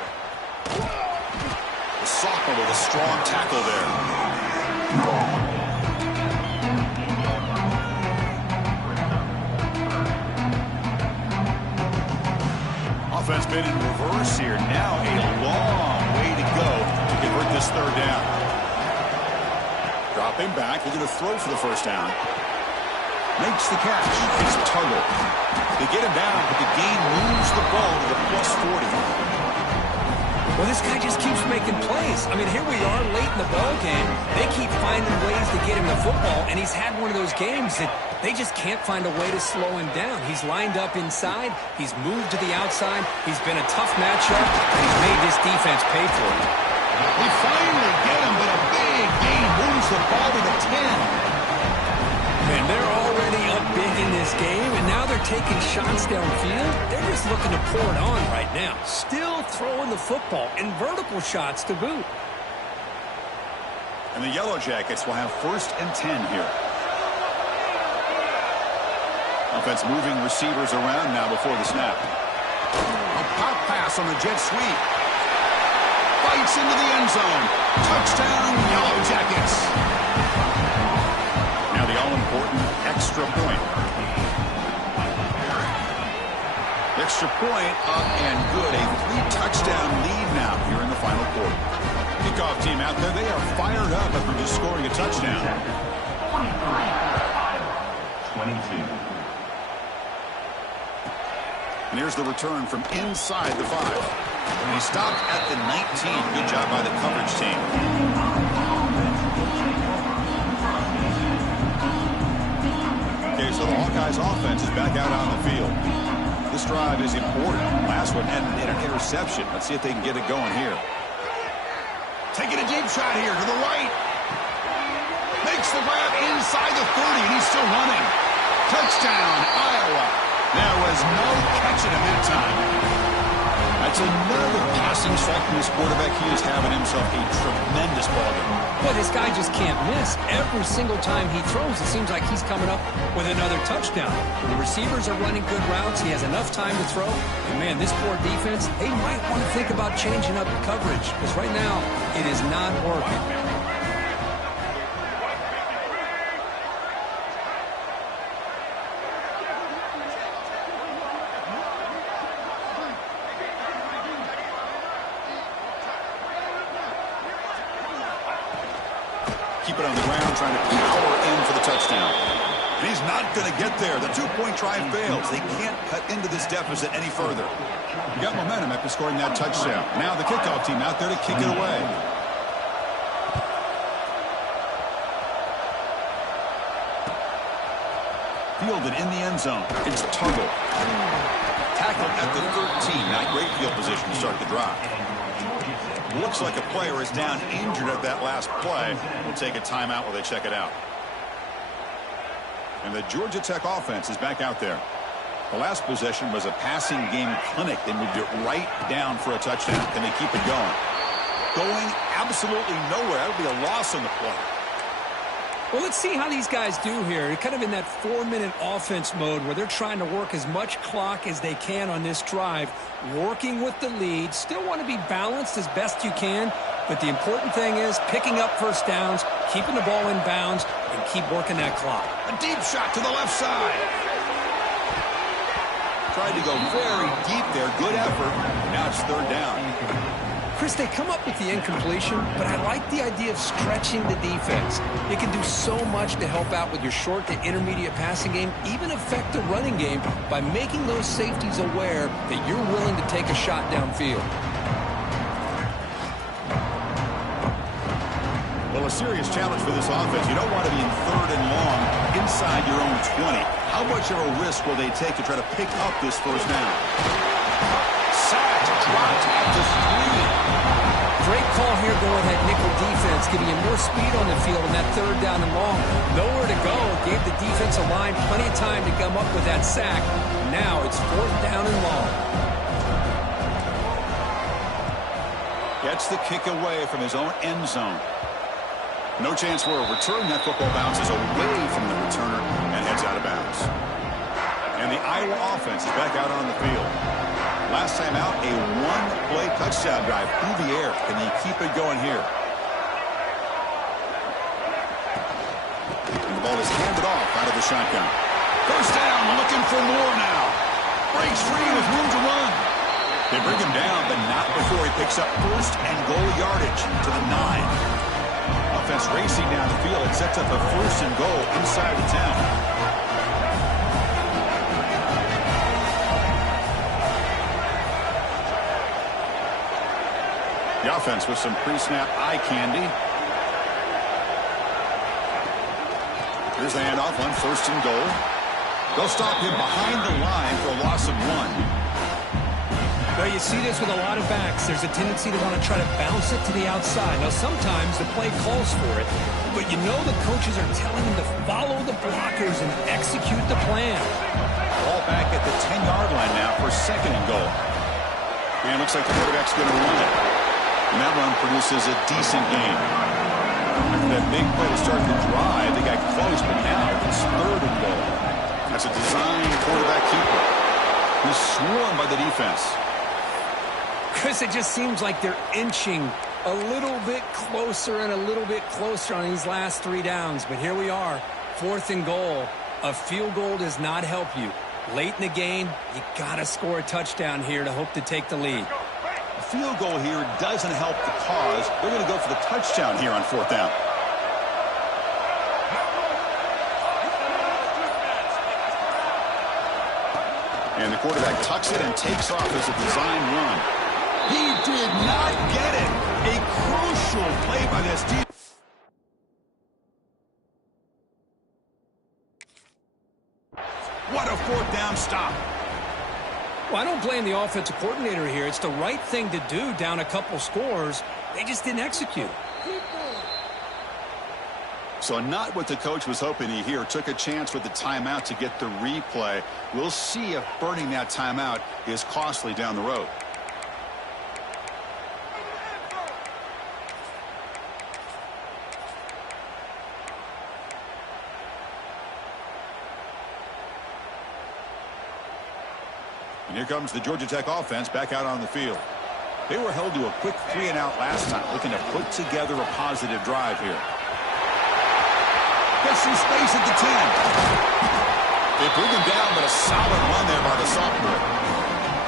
The sophomore with a strong tackle there. Offense been in reverse here. Now a long way to go to convert this 3rd down. Dropping back, looking to throw for the 1st down. Makes the catch. It's Tuggle. They get him down, but the gain moves the ball to the +40. Well, this guy just keeps making plays. I mean, here we are late in the ball game. They keep finding ways to get him the football, and he's had one of those games that they just can't find a way to slow him down. He's lined up inside. He's moved to the outside. He's been a tough matchup, and he's made this defense pay for it. They finally get him, but a big gain moves the ball to the 10. Man, they're already up big in this game, and now they're taking shots downfield. They're just looking to pour it on right now. Still throwing the football, and vertical shots to boot. And the Yellow Jackets will have 1st and 10 here. Offense moving receivers around now before the snap. A pop pass on the jet sweep. Bites into the end zone. Touchdown, Yellow Jackets. Now the all-important extra point. Extra point up and good. A 3-touchdown lead now here in the final quarter. Kickoff team out there. They are fired up after just scoring a touchdown. 22. And here's the return from inside the 5. And he stopped at the 19. Good job by the coverage team. Okay, so the Hawkeyes offense is back out on the field. This drive is important. Last one ended in an interception. Let's see if they can get it going here. Taking a deep shot here to the right. Makes the grab inside the 30, and he's still running. Touchdown, Iowa. There was no catching him that time. That's another passing strike from this quarterback. He is having himself a tremendous ball game. Boy, this guy just can't miss. Every single time he throws, it seems like he's coming up with another touchdown. When the receivers are running good routes, he has enough time to throw. And, man, this poor defense, they might want to think about changing up the coverage because right now it is not working. Keep it on the ground, trying to power in for the touchdown. And he's not going to get there. The two-point try fails. They can't cut into this deficit any further. You got momentum after scoring that touchdown. Now the kickoff team out there to kick it away. Fielded in the end zone. It's Tuggle. Tackled at the 13. Not great field position to start the drive. Looks like a player is down injured at that last play. We'll take a timeout while they check it out. And the Georgia Tech offense is back out there. The last possession was a passing game clinic. They moved it right down for a touchdown. Can they keep it going? Going absolutely nowhere. That would be a loss on the play. Well, let's see how these guys do here. They're kind of in that 4-minute offense mode where they're trying to work as much clock as they can on this drive, working with the lead. Still want to be balanced as best you can, but the important thing is picking up first downs, keeping the ball in bounds, and keep working that clock. A deep shot to the left side. Tried to go very deep there. Good effort. Now it's third down. Chris, they come up with the incompletion, but I like the idea of stretching the defense. It can do so much to help out with your short to intermediate passing game, even affect the running game by making those safeties aware that you're willing to take a shot downfield. Well, a serious challenge for this offense. You don't want to be in third and long inside your own 20. How much of a risk will they take to try to pick up this first down? Sacked, dropped at the 3. Great call here going that nickel defense, giving you more speed on the field on that third down and long. Nowhere to go. Gave the defensive line plenty of time to come up with that sack. Now it's fourth down and long. Gets the kick away from his own end zone. No chance for a return. That football bounces away from the returner and heads out of bounds. And the Iowa offense is back out on the field. Last time out, a one-play touchdown drive through the air. Can they keep it going here? And the ball is handed off out of the shotgun. First down, looking for more now. Breaks free with room to run. They bring him down, but not before he picks up first and goal yardage to the 9. Offense racing down the field. It sets up a first and goal inside the 10. The offense with some pre-snap eye candy. Here's the handoff on first and goal. They'll stop him behind the line for a loss of 1. Well, you see this with a lot of backs. There's a tendency to want to try to bounce it to the outside. Now, sometimes the play calls for it, but you know the coaches are telling them to follow the blockers and execute the plan. Ball back at the 10-yard line now for second and goal. And it looks like the quarterback's going to run it. And that run produces a decent gain. After that big play to start the drive, they got close, but now it's third and goal. That's a design quarterback keeper. He's swarmed by the defense. Chris, it just seems like they're inching a little bit closer and a little bit closer on these last 3 downs. But here we are, fourth and goal. A field goal does not help you. Late in the game, you got to score a touchdown here to hope to take the lead. A field goal here doesn't help the cause. They're going to go for the touchdown here on fourth down. And the quarterback tucks it and takes off as a design run. He did not get it. A crucial play by this team. What a fourth down stop. Well, I don't blame the offensive coordinator here. It's the right thing to do down a couple scores. They just didn't execute. So not what the coach was hoping to hear. Took a chance with the timeout to get the replay. We'll see if burning that timeout is costly down the road. And here comes the Georgia Tech offense back out on the field. They were held to a quick 3-and-out last time, looking to put together a positive drive here. Gets some space at the 10. They bring him down, but a solid run there by the sophomore.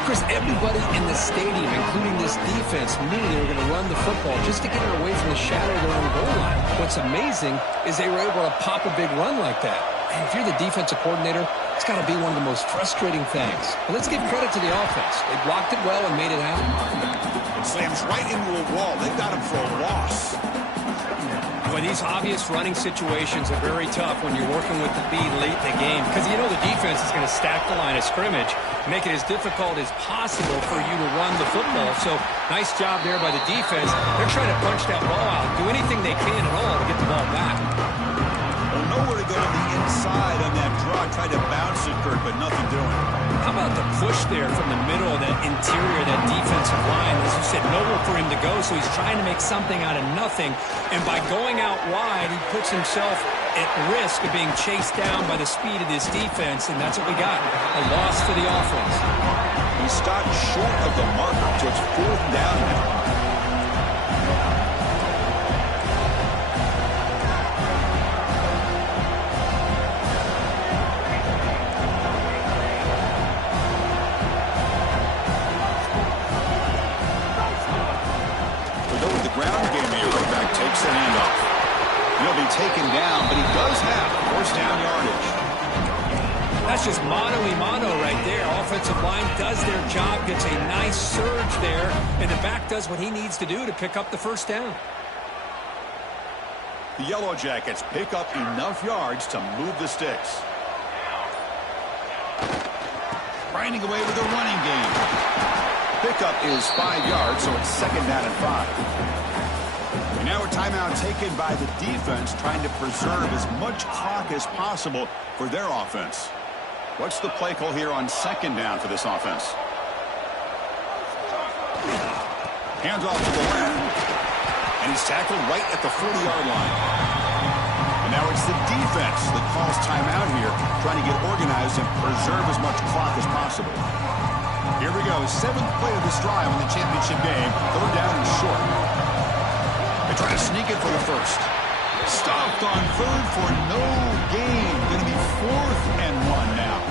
Chris, everybody in the stadium, including this defense, knew they were going to run the football just to get it away from the shadow of their own goal line. What's amazing is they were able to pop a big run like that. And if you're the defensive coordinator, it's got to be one of the most frustrating things. But let's give credit to the offense. They blocked it well and made it happen. It slams right into a wall. They've got him for a loss. Well, these obvious running situations are very tough when you're working with the lead late in the game because you know the defense is going to stack the line of scrimmage, make it as difficult as possible for you to run the football. So nice job there by the defense. They're trying to punch that ball out, do anything they can at all to get the ball back. Well, nowhere to go to the inside right on that draw. Tried to bounce it, Kurt, but nothing doing. How about the push there from the middle of that interior, that defensive line? As you said, nowhere for him to go, so he's trying to make something out of nothing. And by going out wide, he puts himself at risk of being chased down by the speed of this defense, and that's what we got, a loss for the offense. He stopped short of the marker, so it's 4th down now. Takes the handoff. He'll be taken down, but he does have 1st down yardage. That's just mano-a-mano right there. Offensive line does their job, gets a nice surge there, and the back does what he needs to do to pick up the 1st down. The Yellow Jackets pick up enough yards to move the sticks. Grinding away with a running game. Pickup is 5 yards, so it's 2nd down and 5. Now a timeout taken by the defense, trying to preserve as much clock as possible for their offense. What's the play call here on 2nd down for this offense? Hands off to the left. And he's tackled right at the 40-yard line. And now it's the defense that calls timeout here, trying to get organized and preserve as much clock as possible. Here we go, 7th play of this drive in the championship game. 3rd down and short. Try to sneak it for the 1st. Stopped on 3rd for no gain. Going to be 4th and 1 now.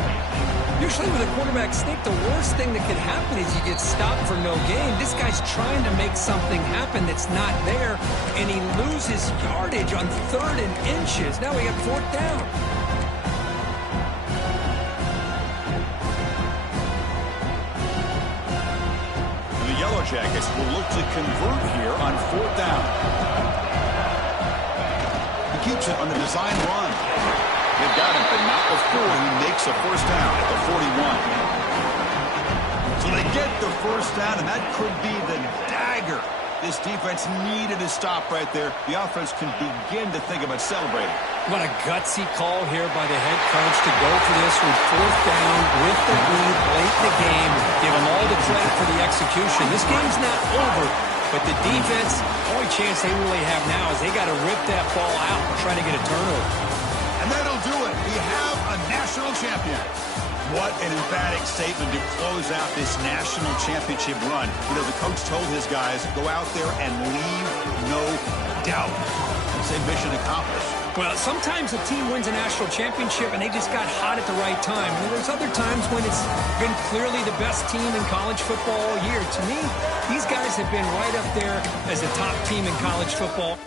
Usually with a quarterback sneak, the worst thing that could happen is you get stopped for no gain. This guy's trying to make something happen that's not there, and he loses yardage on 3rd and inches. Now we got 4th down. Jackets will look to convert here on 4th down. He keeps it on the design run. They've got him, but not before he makes a 1st down at the 41. So they get the 1st down, and that could be the dagger this defense needed to stop right there. The offense can begin to think about celebrating. What a gutsy call here by the head coach to go for this with 4th down with the lead late in the game. Give them all the credit for the execution. This game's not over, but the defense, the only chance they really have now is they got to rip that ball out and try to get a turnover. And that'll do it. We have a national champion. What an emphatic statement to close out this national championship run. You know, the coach told his guys, go out there and leave no doubt. Say mission accomplished. Well, sometimes a team wins a national championship and they just got hot at the right time. And there's other times when it's been clearly the best team in college football all year. To me, these guys have been right up there as a top team in college football